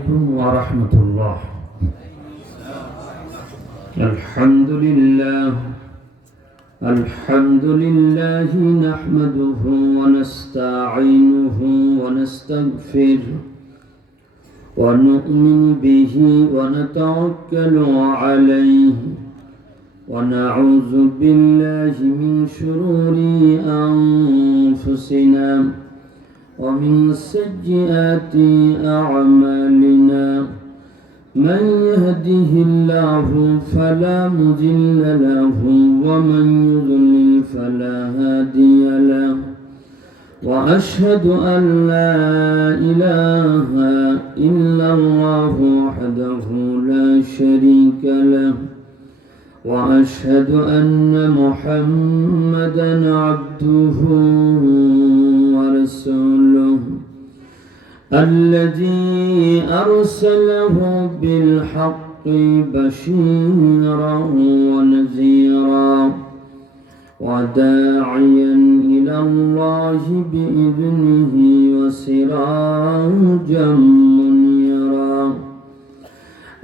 عليكم ورحمة الله. الحمد لله نحمده ونستعينه ونستغفره ونؤمن به ونتوكل عليه ونعوذ بالله من شرور أنفسنا ومن سيئات أعمالنا. من يهده الله فلا مضل له ومن يضلل فلا هادي له. وأشهد أن لا إله إلا الله وحده لا شريك له. وأشهد أن محمدا عبده ورسوله الذي أرسله بالحق بشيرا ونذيرا وداعيا إلى الله بإذنه وسراجا منيرا.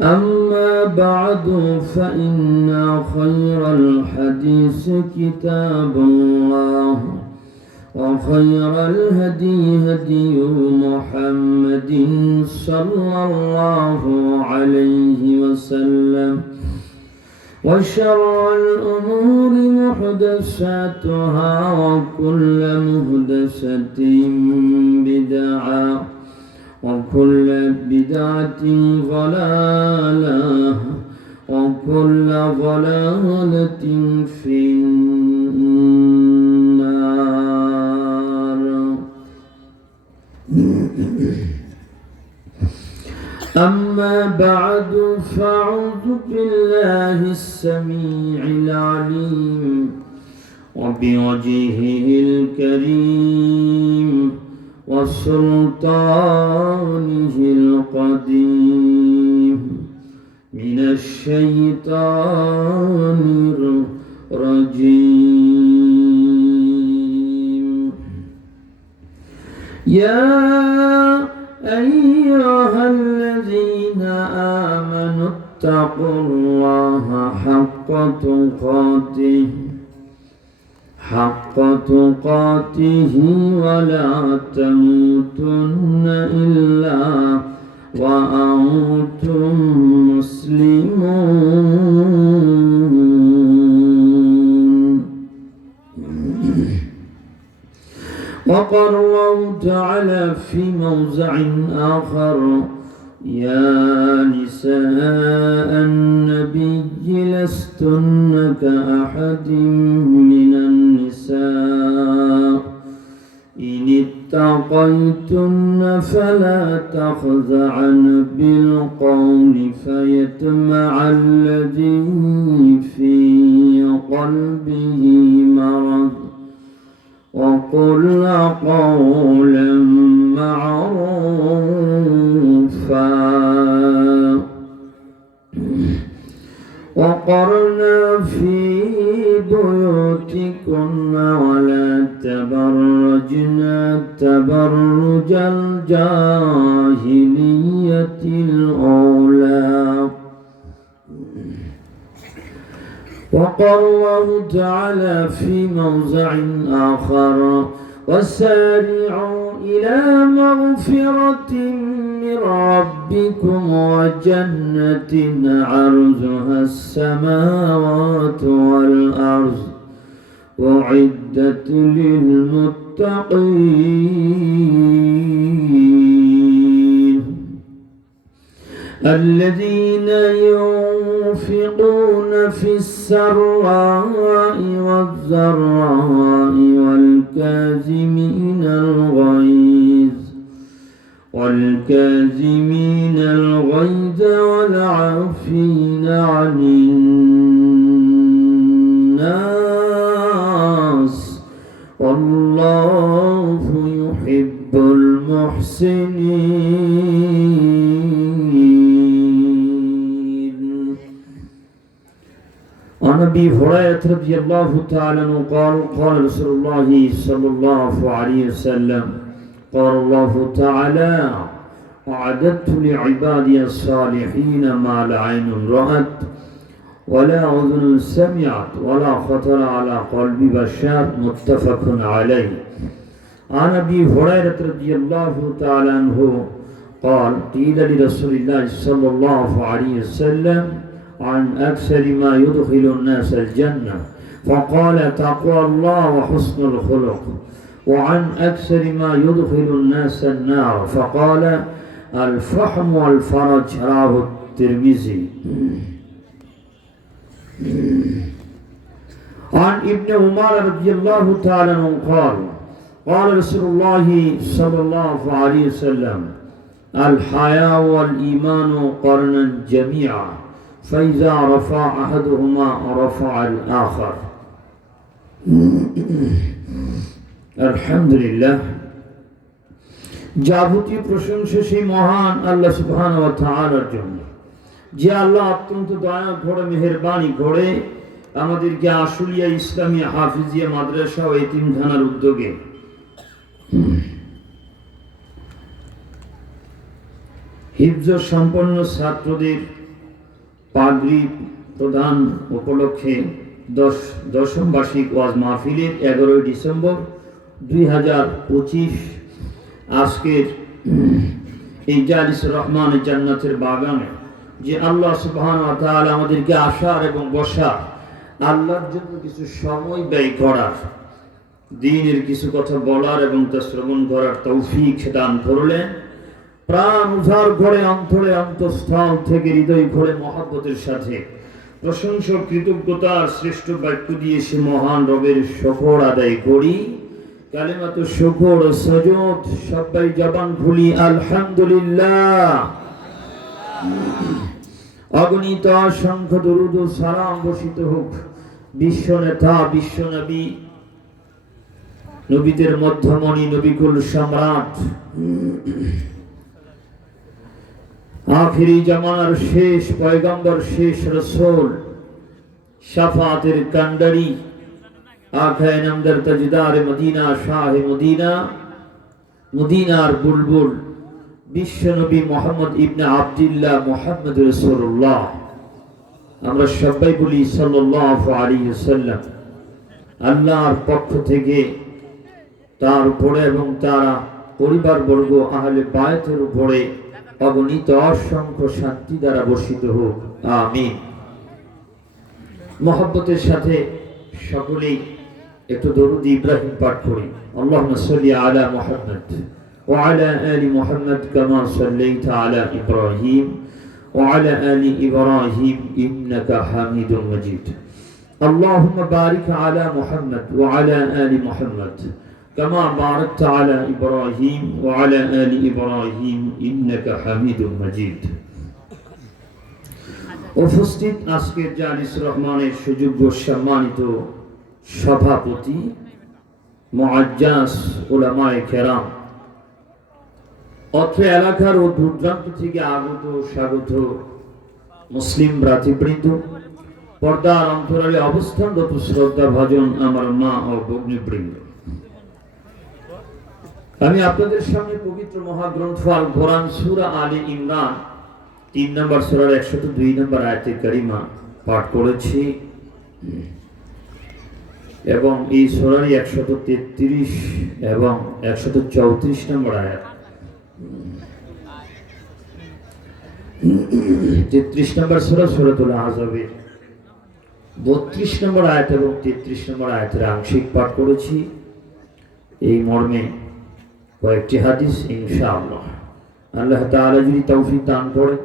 أما بعد فإن خير الحديث كتاب الله وخير الهدي هدي محمد صلى الله عليه وسلم وشر الأمور محدثاتها وكل محدثة بدعة وكل بدعة ضلالة وكل ضلالة في النار. أما بعد فأعوذ بالله السميع العليم وبوجهه الكريم وسلطانه القديم من الشيطان الرجيم. يا أيها الذين آمنوا اتقوا الله حق تقاته ولا تموتن إلا وأنتم مسلمون. وقال الله تعالى في موضع آخر: يا نساء النبي لستن كأحد من النساء إن اتقيتن فلا تخضعن بالقول فيطمع الذي في قلبه مرض وقلن قولا معروفا وقرنا في بيوتكن ولا تبرجن تبرج الجاهلية الأولى. وقال الله تعالى في موضع آخر: وسارعوا إلى مغفرة من ربكم وجنة عرضها السماوات والأرض أعدت للمتقين الذين ينفقون في السراء والضراء والكاظمين الغيظ والعافين عن الناس والله يحب المحسنين. عن أبي هريرة رضي الله تعالى عنه قال: قال رسول الله صلى الله عليه وسلم: قال الله تعالى: أعددت لعبادي الصالحين ما لا عين رأت ولا أذن سمعت ولا خطر على قلب بشر متفق عليه. عن أبي هريرة رضي الله تعالى عنه قال قيل لرسول الله صلى الله عليه وسلم عن أكثر ما يدخل الناس الجنة فقال تقوى الله وحسن الخلق. وعن أكثر ما يدخل الناس النار فقال الفحم والفرج. رواه الترمذي. عن ابن عمر رضي الله تعالى عنه قال قال رسول الله صلى الله عليه وسلم الحياء والإيمان قرنا جميعا فإذا رفع أحدهما رفع الآخر. আলহামদুলিল্লাহ, যাবতীয় প্রশংসা সেই মহান আল্লাহ সুবহানাহু ওয়া তাআলার জন্য, যে আল্লাহ অত্যন্ত দয়া করে মেহেরবানি করে আমাদেরকে আশুলিয়া ইসলামিয়া হাফিজিয়া মাদ্রাসা ও এতিমখানার উদ্যোগে হিফজ সম্পন্ন ছাত্রদের পাগড়ি প্রদান উপলক্ষে দশম বার্ষিক ওয়াজ মাহফিলের 11 ডিসেম্বর 2025 আজকের এই জালিসুর রহমানের জান্নাতের বাগানে যে আল্লাহ সুবহানাহু ওয়া তাআলা আমাদেরকে আসার এবং বসার, আল্লাহর জন্য কিছু সময় ব্যয় করার, দ্বীনের কিছু কথা বলার এবং তা শ্রবণ করার তৌফিক দান করলেন। প্রাণ উজাড় করে অন্তরে অন্তঃস্থল থেকে হৃদয় ভরে মহব্বতের সাথে প্রশংসা কৃতজ্ঞতার শ্রেষ্ঠ বাক্য দিয়ে সে মহান রবের শুকর আদায় করি। কালিমাত শুকর ও সজদ সবাই জবান খুলি আলহামদুলিল্লাহ। অগণিত অসংখ্য দরুদ ও সালাম বর্ষিত হোক বিশ্ব নেতা, বিশ্ব নবী, নবীদের মধ্যমণি, নবিকুল সম্রাট, আখিরি জামানার শেষ পয়গম্বর, শেষ রাসূল, শাফাতের কান্ডারি, আখায়ে নামদার তাজদার মদিনা, শাহে মদিনা, মদিনার বুলবুল, বিশ্ব নবী মুহাম্মদ ইবনে আব্দুল্লাহ মুহাম্মদ রাসূলুল্লাহ। আমরা সবাই বলি সাল্লাল্লাহু আলাইহি ওয়াসাল্লাম। আল্লাহর পক্ষ থেকে তার উপরে এবং তার পরিবারবর্গ আহলে বায়তের উপরে অগণিত অসংখ্য শান্তি দ্বারা বর্ষিত হোক, আমিন। মহব্বতের সাথে সকলেই একটু দরুদ ইব্রাহিম পাঠ করি। আল্লাহুম্মা সাল্লি আলা মুহাম্মদ ওয়া আলা আলি মুহাম্মদ কামা সাল্লাইতা আলা ইব্রাহিম ওয়া আলা আলি ইব্রাহিম ইন্নাকা হামিদুম মাজিদ। আল্লাহুম্মা বারিক আলা মুহাম্মদ ওয়া আলা আলি মুহাম্মদ كما باركت على إبراهيم وعلى آل إبراهيم إنك حميد مجيد। উপস্থিত আজকের জালিসুর রহমানের সুযোগ্য সম্মানিত সভাপতি মুআজ্জাজ উলামায়ে কেরাম, অত্র এলাকার ও দূরদূরান্ত থেকে আগত স্বাগত মুসলিম ভ্রাতৃবৃন্দ, পর্দার অন্তরালে অবস্থানরত শ্রদ্ধা ভাজন আমার মা ও ভগ্নীবৃন্দ, আমি আপনাদের সামনে পবিত্র মহাগ্রন্থ আল কোরআন সূরা আলে ইমরান 3 নম্বর সূরার 102 নম্বর আয়াতে কারিমা পাঠ করেছি এবং এই সূরার 133 এবং 134 নম্বর আয়াত, 33 নম্বর সূরা সূরাতুল আহজাবের 32 নম্বর আয়াত এবং 33 নম্বর আয়াতের আংশিক পাঠ করেছি। এই মর্মে কয়েকটি হাদিস ইনশাআল্লাহ আল্লাহ তাআলা যদি তৌফিক দান করেন,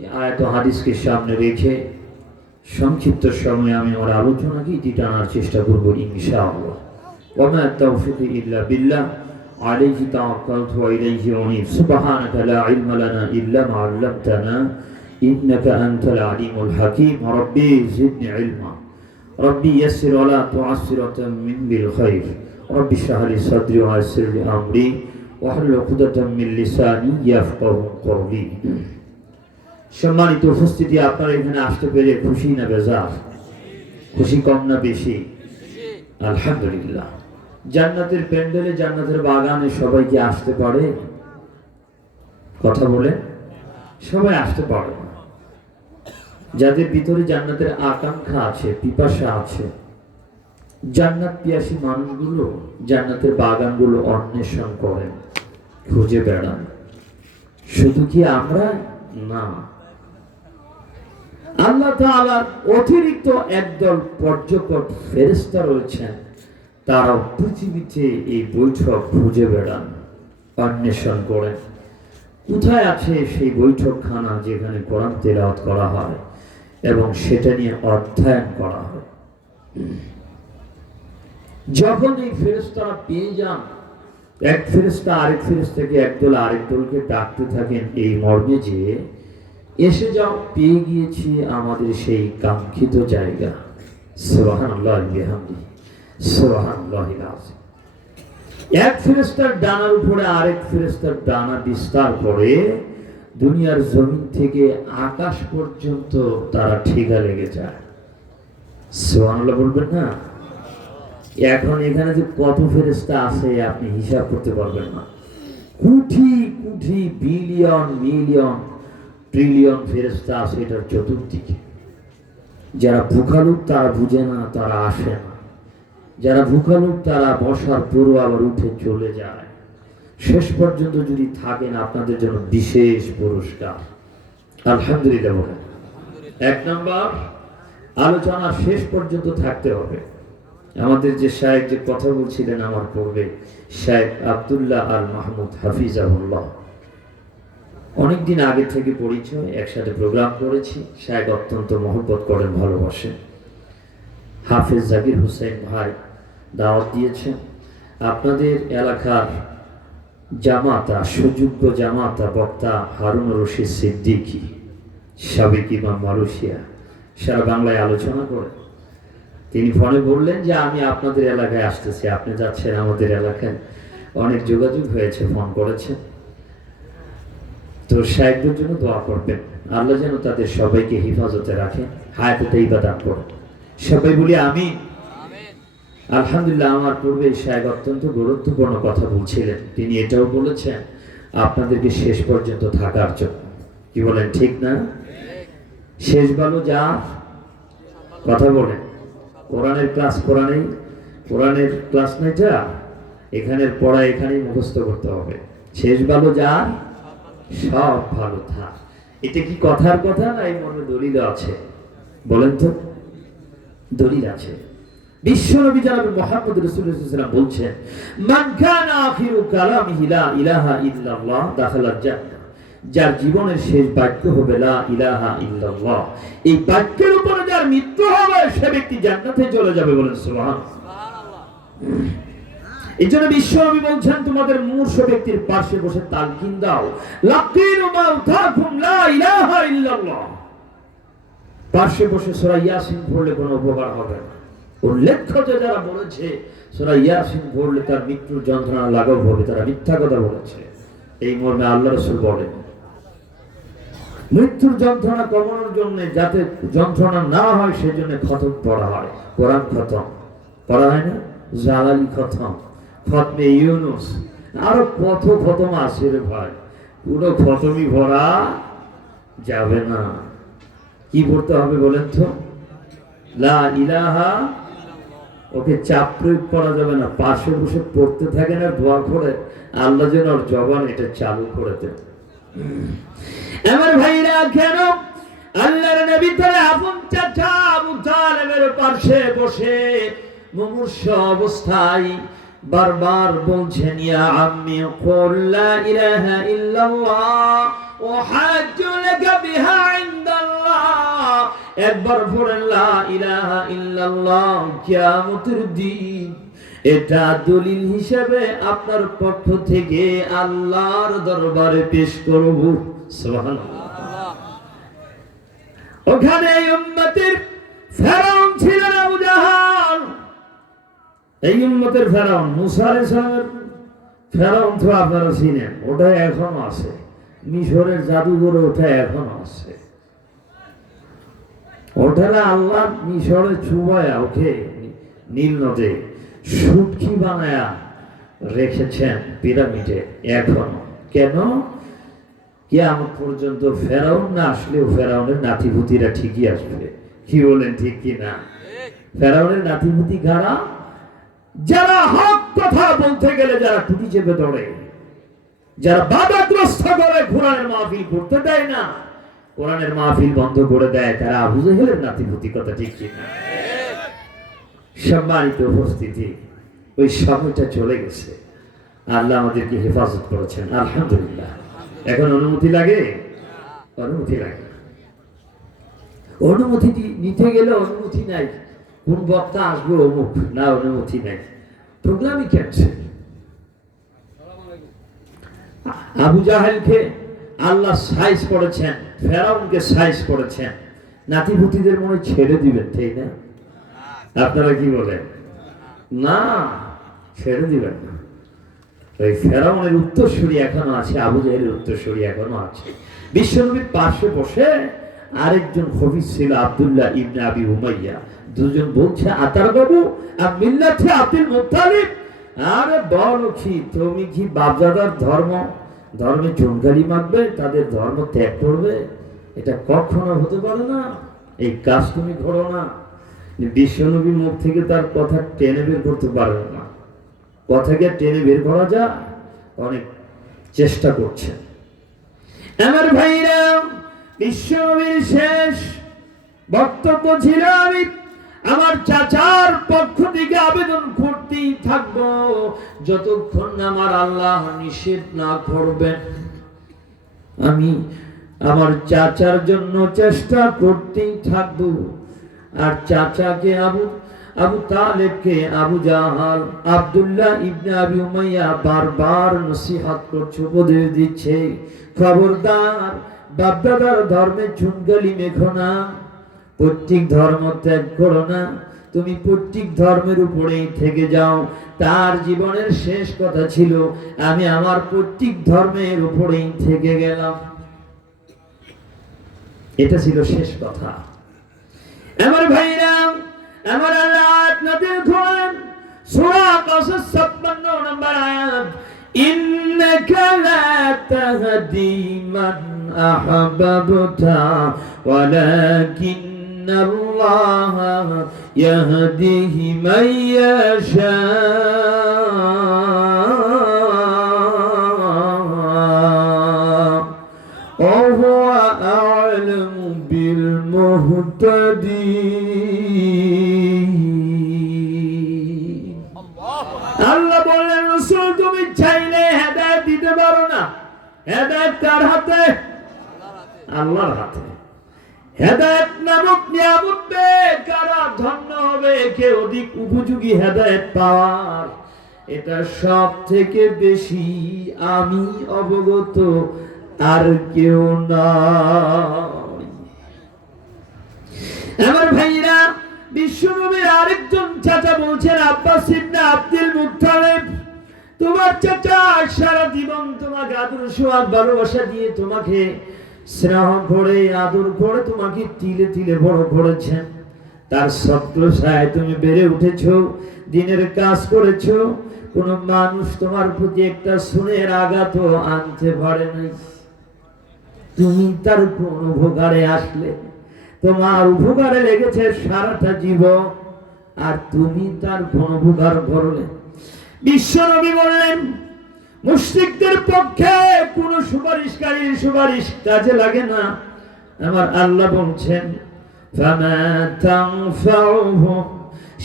এই আয়াত ও হাদিসকে সামনে রেখে সংক্ষিপ্ত সময়ে আমি আমার আলোচনাকে ইতি টানার চেষ্টা করব ইনশাআল্লাহ। ওয়া মা তাওফিকি ইল্লা বিল্লাহ আলাইহি তাওয়াক্কালতু ওয়া ইলাইহি উনীব। সুবহানাকা লা ইলমা লানা ইল্লা মা 'আল্লামতানা ইন্নাকা আনতাল আলিমুল হাকীম। রাব্বি জিদনি ইলমা রাব্বি ইয়াসসির ওয়া লা তু'আসসির ওয়া তাম্মিম বিল খায়র। رب اشرح لي صدري ويسر لي امري واحلل عقدة من لساني يفقهوا قولي। সম্মানিত উপস্থিতি, আপনারা এখানে আসতে পেরে খুশি না বেজার? খুশি কম না বেশি? আলহামদুলিল্লাহ। জান্নাতের প্যান্ডেলে, জান্নাতের বাগানে সবাই কি আসতে পারে? কথা বলে সবাই আসতে পারবে না। যাদের ভিতরে জান্নাতের আকাঙ্ক্ষা আছে, পিপাসা আছে, জান্নাত পিয়াসী মানুষগুলো জান্নাতের বাগানগুলো অন্বেষণ করেন, খুঁজে বেড়ান। শুধু কি আমরা না, আল্লাহ তাআলার অতিরিক্ত একদল পর্যটক ফেরেশতা রয়েছেন, তারা পৃথিবীতে এই বৈঠক খুঁজে বেড়ান, অন্বেষণ করেন। কোথায় আছে সেই বৈঠকখানা যেখানে কোরআন তেলাওয়াত করা হয় এবং সেটা নিয়ে অধ্যয়ন করা হয়। যখন এই ফেরেশতারা পেয়ে যান, এক ফেরেশতা আরেক ফেরেশতাকে, একদল আরেক দলকে ডাকতে থাকেন এই মর্মে যে, এসে যাও, পেয়ে গিয়েছি আমাদের সেই কাঙ্ক্ষিত জায়গা। সুবহানাল্লাহি ওয়া বিহামদিহি, সুবহানাল্লাহিল আযীম। এক ফেরেশতার ডানার উপরে আরেক ফেরেশতার ডানা বিস্তার করে দুনিয়ার জমিন থেকে আকাশ পর্যন্ত তারা ঠিকা লেগে যায়। সুবহানাল্লাহ বলবেন না? এখন এখানে যে কত ফেরেশতা আছে আপনি হিসাব করতে পারবেন না। Crore crore, billion million trillion ফেরেশতা আছে এটার চতুর্দিকে। যারা ভুখালুক তারা বুঝে না, তারা আসে না। যারা ভুখালুক তারা বসার পরও আবার উঠে চলে যায়। শেষ পর্যন্ত যদি থাকেন, আপনাদের জন্য বিশেষ পুরস্কার। আলহামদুলিল্লাহ বলেন। এক নম্বর, আলোচনা শেষ পর্যন্ত থাকতে হবে। আমাদের যে শায়েখ যে কথা বলছিলেন আমার পূর্বে, শায়েখ আব্দুল্লাহ আল মাহমুদ হাফিজাহুল্লাহ, অনেকদিন আগে থেকে পরিচয়, একসাথে প্রোগ্রাম করেছি। শায়েখ অত্যন্ত মহব্বত করেন, ভালোবাসেন। হাফেজ জাকির হোসেন ভাই দাওয়াত দিয়েছেন। আপনাদের এলাকার জামাতা, সুযোগ্য জামাতা বক্তা হারুন রশিদ সিদ্দিকী, সাবেক ইমাম মালয়েশিয়া, সারা বাংলায় আলোচনা করেন। তিনি ফোনে বললেন যে আমি আপনাদের এলাকায় আসতেছি, আপনি যাচ্ছেন আমাদের এলাকায়। অনেক যোগাযোগ হয়েছে, ফোন করেছেন। তো শায়েখদের জন্য দোয়া করবেন, আল্লাহ যেন তাদের সবাইকে হেফাজতে রাখেন, হায়াতে তাইয়্যিবা দান করেন। সবাই বলি আমিন। আলহামদুলিল্লাহ। আমার পূর্বে শায়েখ অত্যন্ত গুরুত্বপূর্ণ কথা বলছিলেন। তিনি এটাও বলেছেন আপনাদেরকে শেষ পর্যন্ত থাকার জন্য। কি বলেন, ঠিক না? শেষ ভালো যা কথা বলেন। কোরআনের ক্লাস কোরআনের ক্লাস নেই, যা এখানের পড়া এখানেই মুখস্থ করতে হবে। শেষ ভালো যা, সব ভালো থাক। এটা কি কথার কথা না এই মনে দলিল আছে? বলেন তো, দলিল আছে। বিশ্বনবী জনাব মুহাম্মদ রাসূলুল্লাহ সাল্লাল্লাহু আলাইহি ওয়াসাল্লাম বলছেন, মান কানা আখিরু কালামিহি লা ইলাহা ইল্লাল্লাহ দাখালাল জান্নাহ। যার জীবনের শেষ বাক্য হবে লা ইলাহা ইল্লাল্লাহ, এই বাক্যের উপরে যার মৃত্যু হবে সে ব্যক্তি জান্নাতে চলে যাবে। বলেন সুবহানাল্লাহ। এই জন্য বিশ্বনবী বলছেন, তোমাদের মূর্খ ব্যক্তির পাশে বসে তালকিন দাও, লাকিনু মাউতাকুম লা ইলাহা ইল্লাল্লাহ। পাশে বসে সূরা ইয়াসিন পড়লে কোনো উপকার হবে না। উল্লেখ্য যে যারা বলেছে সূরা ইয়াসিন পড়লে তার মৃত্যুর যন্ত্রণা লাঘব হবে, তারা মিথ্যা কথা বলেছে। এই মর্মে আল্লাহ রাসূল বলেন, মৃত্যুর যন্ত্রণা কমানোর জন্য, যাতে যন্ত্রণা না হয় সেজন্য খতম পড়া হয়। কোরআন খতম পড়া হয় না? জালালি খতম, খতমে ইউনুস, আরো কত খতম আছে রে ভাই। পুরো খতমই ভরা যাবে না। কি পড়তে হবে বলেন তো? লা ইলাহা। ওকে চাপ প্রয়োগ করা যাবে না, পাশে বসে পড়তে থাকেন আর দোয়া করে আল্লাহ যেন ওর জবান এটা চালু করে দেন। আমার ভাইরা, কেন আল্লাহর নবী তার আপন চাচা আবু তালেবের পাশে বসে মুমূর্ষ অবস্থায় বারবার বলছেন, ইয়া আম্মি কুল লা ইলাহা ইল্লাল্লাহ ওয়া হাজ্জু লাকা বিহা ইনদাল্লাহ। একবার পড়েন লা ইলাহা ইল্লাল্লাহ, কিয়ামতের দিন এটা দলিল হিসেবে আপনার পক্ষ থেকে আল্লাহর দরবারে পেশ করব। সুবহানাল্লাহ। ওখানে এই উম্মতের ফেরাউন ছিলেন আবু জাহাল। এই উম্মতের ফেরাউন, মুসা আলাইহিস সালামের ফেরাউন তো আপনারা চিনেন, ওটা এখনো আছে। মিশরের জাদুঘরে ওটা এখনো আছে। ওটারা আল্লাহ মিশরে চুবায়া ওকে নীল নদে সুটকি বানায়া রেখেছেন পিরামিডে এখনো। কেন? কিয়ামত পর্যন্ত ফেরাউন না আসলেও ফেরাউনের নাতিপুতিরা ঠিকই আসবে। কি বলেন, ঠিক কি না? ফেরাউনের নাতিপুতি কারা? যারা হক কথা বলতে গেলে যারা টুটি চেপে ধরে, যারা বাধাগ্রস্ত করে, কোরআনের মাহফিল করতে দেয় না, কোরআনের মাহফিল বন্ধ করে দেয়, তারা আবু জেহেলের নাতিপুতি। কথা ঠিক কি না? সম্মানিত উপস্থিতি, ওই সময়টা চলে গেছে। আল্লাহ আমাদেরকে হেফাজত করেছেন, আলহামদুলিল্লাহ। এখন অনুমতি লাগে? অনুমতি লাগে। অনুমতি নিতে গেলে অনুমতি নাই, কোন বক্তা আসবে অমুক না, অনুমতি নাই, প্রোগ্রামই ক্যান্সেল। আবু জাহেলকে আল্লাহ সাইজ করেছেন, ফেরাউনকে সাইজ করেছেন, নাতিপুতিদের মনে ছেড়ে দিবেন, তাই না? আপনারা কি বলেন? না, ছেড়ে দিবেন না। ওই ফেরাউনের উত্তরসূরি এখনো আছে, আবু জাহেলের উত্তরসূরি এখনো আছে। বিশ্বনবীর পাশে বসে আরেকজন হাফিজ ছিল আব্দুল্লাহ ইবনে আবি উমাইয়া। দুজন বলছে, আতার বাবু আর মিল্লাতে আব্দুল মুত্তালিব। আরে বলো কি, তুমি কি বাপদাদার ধর্মে চুনকারি মাখবে, তাদের ধর্ম ত্যাগ করবে? এটা কখনো হতে পারে না, এই কাজ তুমি করো না। বিশ্বনবীর মুখ থেকে তার কথা টেনে বের করতে পারবে না। কথাকে টেনে বের করা যায়, অনেক চেষ্টা করছে। আমার ভাইরা, বিশ্বনবীর শেষ বক্তব্য ছিল, আমি আমার চাচার পক্ষ থেকে আবেদন করতেই থাকবো যতক্ষণ না আমার আল্লাহ নিষেধ না করবেন। আমি আমার চাচার জন্য চেষ্টা করতেই থাকবো। আর চাচাকে আবু তালেবকে আবু জাহাল আব্দুল্লাহ ইবনে আবি উমাইয়া বারবার নসিহত করছে, উপদেশ দিচ্ছে, খবরদার বাপদাদার ধর্মে চুনকালি মেখো না, পৈতৃক ধর্ম ত্যাগ করো না, তুমি পৈতৃক ধর্মের উপরেই থেকে যাও। তার জীবনের শেষ কথা ছিল, আমি আমার পৈতৃক ধর্মের উপরেই থেকে গেলাম। এটা ছিল শেষ কথা। আমার ভাইরা, আমার আল্লাহ নাযিল করেন সূরা কাসাস 56 নম্বর আয়াত, ইন্নাকা লা তাহদি মান আহবাবতা ওয়ালাকিন্নাল্লাহ ইয়াহদি মান ইয়াশা। ওয়া আ'লামু বিল মুহতাদিন। আল্লাহ বললেন, রাসূল তুমি চাইলে হেদায়েত দিতে পারো না। হেদায়েত কার হাতে? আল্লাহর হাতে। হেদায়েত নামক নিয়ামত পেয়ে কারা ধন্য হবে, কে অধিক উপযোগী হেদায়েত পাওয়ার, এটা সব থেকে বেশি আমি অবগত, আর কেউ না। আমার ভাইরা, বিশ্বনবীর আরেকজন চাচা বলছেন, আব্বাস ইবনে আব্দুল মুত্তালিব, তোমার চাচা সারা জীবন তোমাকে আদর সোহাগ ভালোবাসা দিয়ে তোমাকে স্নেহ করে আদর করে তোমাকে তিলে তিলে বড় করেছেন। তার ছত্রছায়ায় তুমি বেড়ে উঠেছো, দিনের কাজ করেছো, কোন মানুষ তোমার প্রতি একটা সুনের আঘাতও আনতে পারে নাই। তুমি তার কোন উপকারে আসলে, তোমার উপকারে লেগেছে সারাটা জীবন, আর তুমি তার কোন উপকার করলে। বিশ্বনবী বললেন, মুশরিকদের পক্ষে কোন সুপারিশকারীর সুপারিশ কাজে লাগে না। আমার আল্লাহ বলছেন, ফামা তানফাউহুম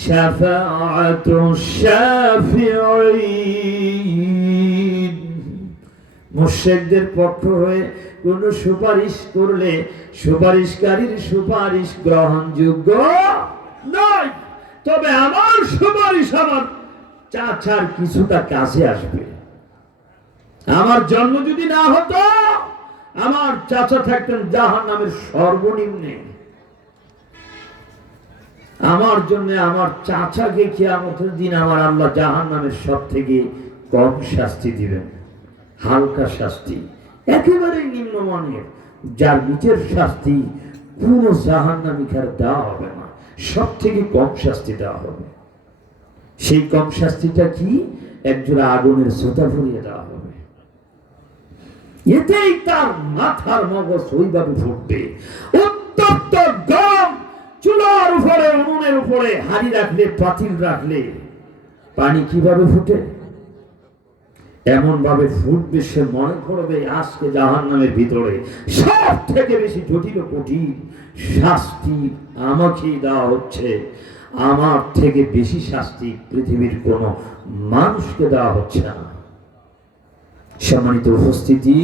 শাফাআতুশ শাফিঈন। মুশরিকদের পক্ষ হয়ে কোন সুপারিশ করলে সুপারিশকারীর সুপারিশ গ্রহণযোগ্য নয়। তবে আমার সুপারিশ আমার চাচার কিছুটা কাছে আসবে। আমার জন্ম যদি না হতো, আমার চাচা থাকতেন জাহান্নামের সর্বনিম্নে। আমার জন্য আমার চাচাকে কিয়ামতের দিন আমার আল্লাহ জাহান্নামের সব থেকে কম শাস্তি দিবেন, হালকা শাস্তি, একেবারে নিম্নমানের, যার নিচের শাস্তি কোন জাহান্নামীকে দেওয়া হবে না, সব থেকে কম শাস্তি দেওয়া হবে। সেই কম শাস্তিটা কি? একজোড়া আগুনের সোতা ভরিয়ে দেওয়া হবে। এতেই তার মাথার মগজ ওইভাবে ফুটবে। উত্তপ্ত গরম চুলার উপরে, উনুনের উপরে হাড়ি রাখলে, পাতিল রাখলে পানি কিভাবে ফুটে? এমন ভাবে ফুটবে, সে মনে করবে আজকে জাহান্নামের ভিতরে সব থেকে বেশি জটিল কঠিন শাস্তি আমাকেই দেওয়া হচ্ছে। আমার থেকে বেশি শাস্তি পৃথিবীর কোন মানুষকে দেওয়া হচ্ছে না। সম্মানিত উপস্থিতি,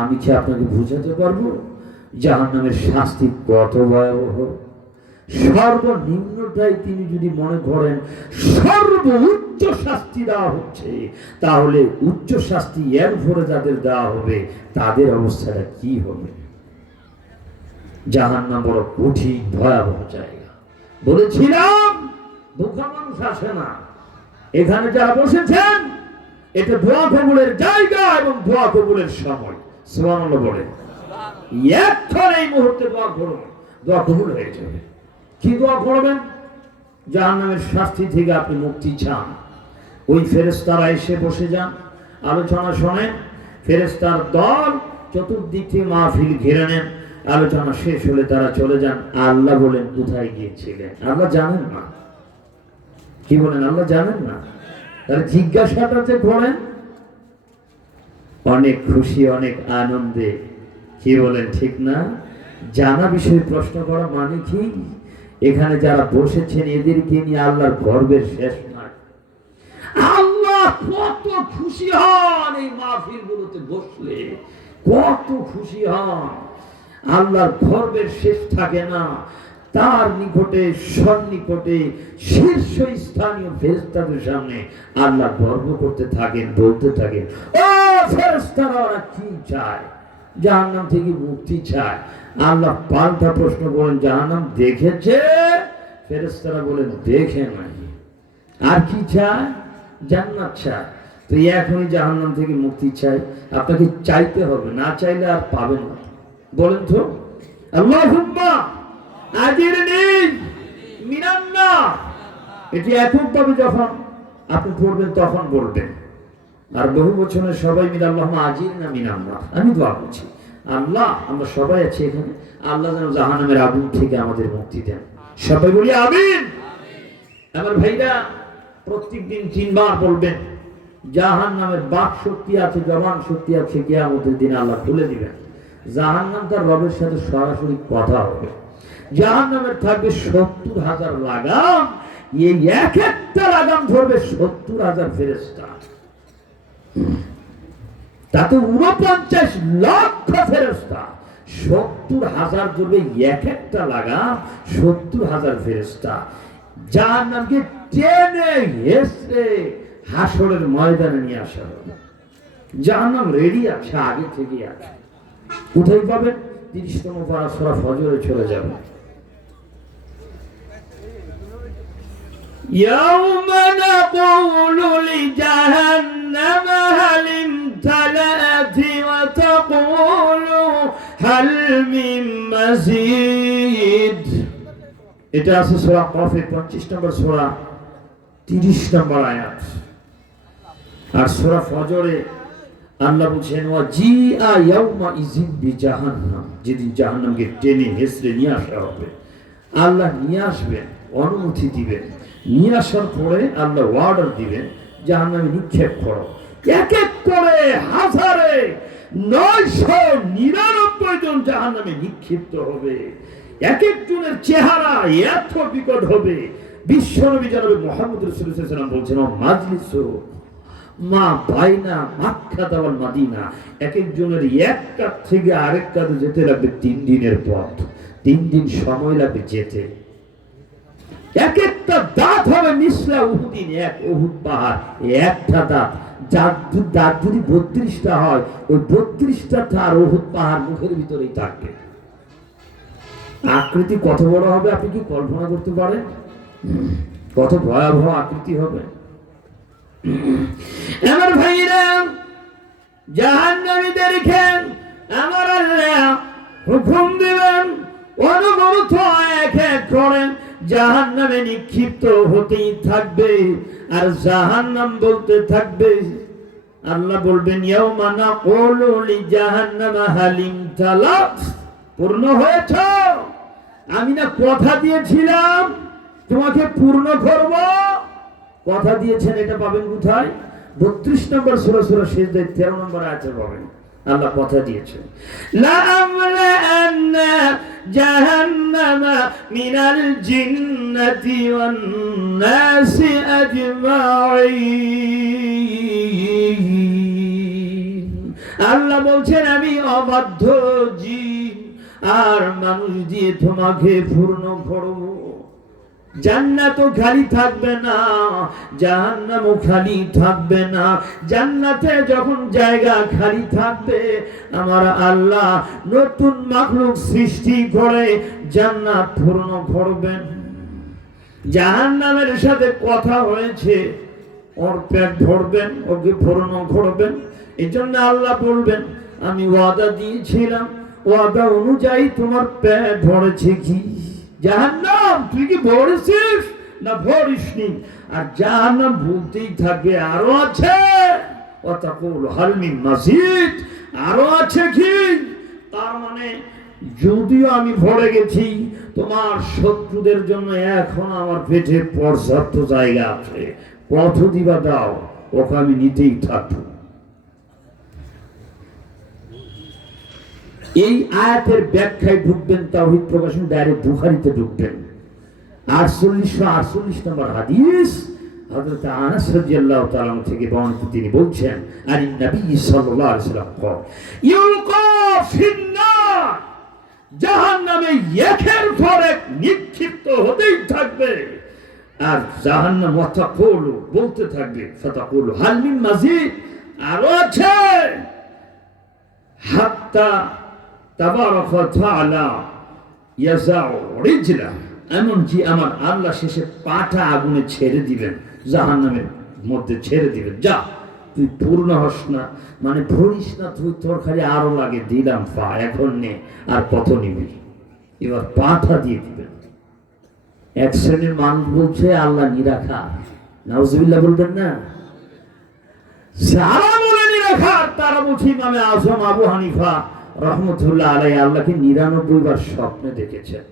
আমি কি আপনাকে বুঝাতে পারবো জাহান্নামের শাস্তি কত ভয়াবহ? সর্বনিম্নটাই তিনি যদি মনে করেন সর্বোচ্চ শাস্তি দেওয়া হচ্ছে, তাহলে উচ্চ শাস্তি এর উপরে যাদের দেওয়া হবে তাদের অবস্থাটা কি হবে? জাহান্নাম বড় কঠিন ভয়াবহ জায়গা। বলেছিলাম বোকা মানুষ আসে না। এখানে যারা বসেছেন এটা দোয়া কবুলের জায়গা এবং দোয়া কবুলের সময়। সুবহানাল্লাহ বলে এখন এই মুহূর্তে দোয়া করুন, দোয়া কবুল হয়ে যাবে। কি দোয়া করবেন? জাহান্নামের শাস্তি থেকে আপনি মুক্তি চান, ওই ফেরেশতারা এসে বসে যান, আলোচনা শোনেন, ফেরেশতার দল চতুর্দিক থেকে মাহফিল ঘিরে নেন, আলোচনা শেষ হলে তারা চলে যান। আল্লাহ বলেন কোথায় গিয়েছিলেন? আল্লাহ জানেন না। কি বলেন? আল্লাহ জানেন না। তাহলে জিজ্ঞাসাটা যে করেন অনেক খুশি, অনেক আনন্দে। কি বলেন? ঠিক না? জানা বিষয়ে প্রশ্ন করা মানে কি? এখানে যারা বসেছেন এদেরকে নিয়ে আল্লাহর গর্বের শেষ নাই। আল্লাহ কত খুশি হন এই মাহফিল গুলোতে বসলে, কত খুশি হন। আল্লাহর গর্বের শেষ থাকে না। তার নিকটে, সন্নিকটে, শীর্ষ স্থানীয় ফেরেশতাদের সামনে আল্লাহ গর্ব করতে থাকেন, বলতে থাকেন, ও ফেরেশতারা ওরা কি চায়? জাহান্নাম থেকে মুক্তি চায়। আল্লাহ পাল্টা প্রশ্ন করেন, জাহান্নাম দেখেছে? ফেরেশতারা বলেন দেখে নাই। আর কি চায়? জান্নাত চায়। তো এখনই জাহান্নাম থেকে মুক্তি চাই। আপনাকে চাইতে হবে, না চাইলে আর পাবেন না। বলেন তো আল্লাহুম্মা আজিরনি মিনান নার। এটি এককভাবে যখন আপনি পড়বেন তখন বলবেন। আর বহু বছরে সবাই মিলে আল্লাহুম্মা আজিরনা মিনান নার। আমি দোয়া করছি, আল্লাহ আমরা সবাই আছি এখানে, আল্লাহ যেন জাহান্নামের আগুন থেকে আমাদের মুক্তি দেন। সবাই বলি আমিন। আমার ভাইরা প্রত্যেকদিন 3 বার বলবেন। জাহান্নামের বাক শক্তি আছে, জবান শক্তি আছে, কিয়ামতের দিন আল্লাহ খুলে দিবেন। জাহান্নাম তার রবের সাথে সরাসরি কথা হবে। জাহান্নামের থাকবে 70,000 লাগাম। এই এক একটা লাগাম ধরবে 70,000 ফেরেশতা। তাতে 49 লক্ষ ফেরেশতা। 70,000 ধরবে এক একটা লাগাম, 70,000 ফেরেশতা জাহান্নামকে টেনে হেসে হাসরের ময়দানে নিয়ে আসা হবে। জাহান্নাম রেডি আছে, আগে থেকে আছে। কোথায় পাবেন? 30তম পারা সূরা ফজরে চলে যাবে। ইয়াউমা নাকুলু লিজাহান্নাম হাল ইমতালাআতি ওয়া তাকুলু হাল মিন মাজিদ। এটা আছে সূরা কফে 25 নম্বর সূরা 30 নম্বর আয়াত। আর সূরা ফজরে আল্লাহ বলছেন ওয়াজিআ ইয়াউমা ইযিন বিজাহান্নাম, যেদিন জাহান্নামকে টেনে হেসড়ে নিয়ে আসা হবে। আল্লাহ নিয়ে আসবেন, অনুমতি দিবেন। নিয়ে আসার পরে আল্লাহ অর্ডার দিবেন জাহান্নামে নিক্ষেপ করো। এক এক করে হাজারে 999 জন জাহান্নামে নিক্ষিপ্ত হবে। এক একজনের চেহারা এত বিকট হবে। বিশ্বনবী জনাব মুহাম্মদ রাসূলুল্লাহ সাল্লাল্লাহু আলাইহি ওয়াসাল্লাম বলছেন মাজলিসু মা বাইনা মক্কা ওয়াল মদিনা, এক একজনের এক কাত থেকে আরেক কাতে যেতে লাগবে 3 দিনের পথ। 3 দিন সময় লাগবে যেতে। এক একটা দাঁত হবে মিসলা উহুদিন, এক উহুদ পাহাড় একটা দাঁত। যার দাঁত যদি 32টা হয়, ওই 32টা তার উহুদ পাহাড় মুখের ভিতরেই থাকবে। আকৃতি কত বড় হবে আপনি কি কল্পনা করতে পারেন? কত ভয়াবহ আকৃতি হবে। আমার ভাইরা, জাহান্নামীদেরকে আমার আল্লাহ হুকুম দিবেন, অনুগত এক এক করে জাহান্নামে নিক্ষিপ্ত হতেই থাকবে। আর জাহান্নাম বলতে থাকবে আল্লাহ বলবেন ইয়াউমা নাকুলু লিজাহান্নামা হাল ইমতালাত, পূর্ণ হয়েছ? আমি না কথা দিয়েছিলাম তোমাকে পূর্ণ করব। কথা দিয়েছেন, এটা পাবেন কোথায়? 32 নম্বর সূরা সিজদায় 13 নম্বর আয়াতে পাবেন। আল্লাহ কথা দিয়েছেন, লা আমলাআন্না জাহান্নামা মিনাল জিন্নাতি ওয়ান নাসি আজমাইন। আল্লাহ বলছেন আমি অবাধ্য জিন আর মানুষ দিয়ে তোমাকে পূর্ণ করব। জান্নাতও খালি থাকবে না, জাহান্নামও খালি থাকবে না। জান্নাতে যখন জায়গা খালি থাকবে, আমার আল্লাহ নতুন মাখলুক সৃষ্টি করে জান্নাত পূর্ণ করবেন। জাহান্নামের সাথে কথা হয়েছে, ওর পেট ভরবেন, ওকে পূর্ণ করবেন। এই জন্য আল্লাহ বলবেন আমি ওয়াদা দিয়েছিলাম, ওয়াদা অনুযায়ী তোমার পেট ভরেছে কি? জাহান্নাম তুই কি ভরেছিস না ভরিসনি? আর জাহান্নাম বলতেই থাকবে আরো আছে, ওয়াতাকুল হাল মিন মাজিদ, আরো আছে কি? তার মানে যদিও আমি ভরে গেছি, তোমার শত্রুদের জন্য এখন আমার পেটে পর্যাপ্ত জায়গা আছে, কত দিবা দাও, ওকে আমি নিতেই থাকবো। এই আয়াতের ব্যাখ্যায় ঢুকবেন তাওহীদ প্রকাশন ডাইরেক্ট বুখারীতে ঢুকবেন। 4848 নম্বর হাদিস হযরত আনাস রাদিয়াল্লাহু তাআলা থেকে বর্ণিত, তিনি বলছেন আন নবী সাল্লাল্লাহু আলাইহি ওয়াসাল্লাম কল ইউলকা ফিন্নার, জাহান্নামে একের পর এক নিক্ষিপ্ত হতেই থাকবে। আর জাহান্নাম ওয়াতাকুলু বলতে থাকবে, ফাতাকুলু হাল মিন মাজিদ, আরো আছে। হাত্তা তাবারাকা তাআলা ইয়াজাউ রিজলা, এমনকি আমার আল্লাহ শেষে পাটা আগুনে ছেড়ে দিবেন, জাহান্নামের মধ্যে ছেড়ে দিবেন। যা তুই পূর্ণ হস না, মানে ভরিস না তুই, তোর খালি আরো লাগে, দিলাম পা, এখন নে, আর কত নিবি? এবার পাটা দিয়ে দিবেন। এক শ্রেণীর মানুষ বলছে আল্লাহ নিরাকার, নাউজুবিল্লাহ বলবেন না? যারা বলে নিরাকার তারা বলছে ইমামে আজম আবু হানিফা রহমতুল্লাহ আলাইহি আল্লাহকে 99 বার স্বপ্নে দেখেছেন।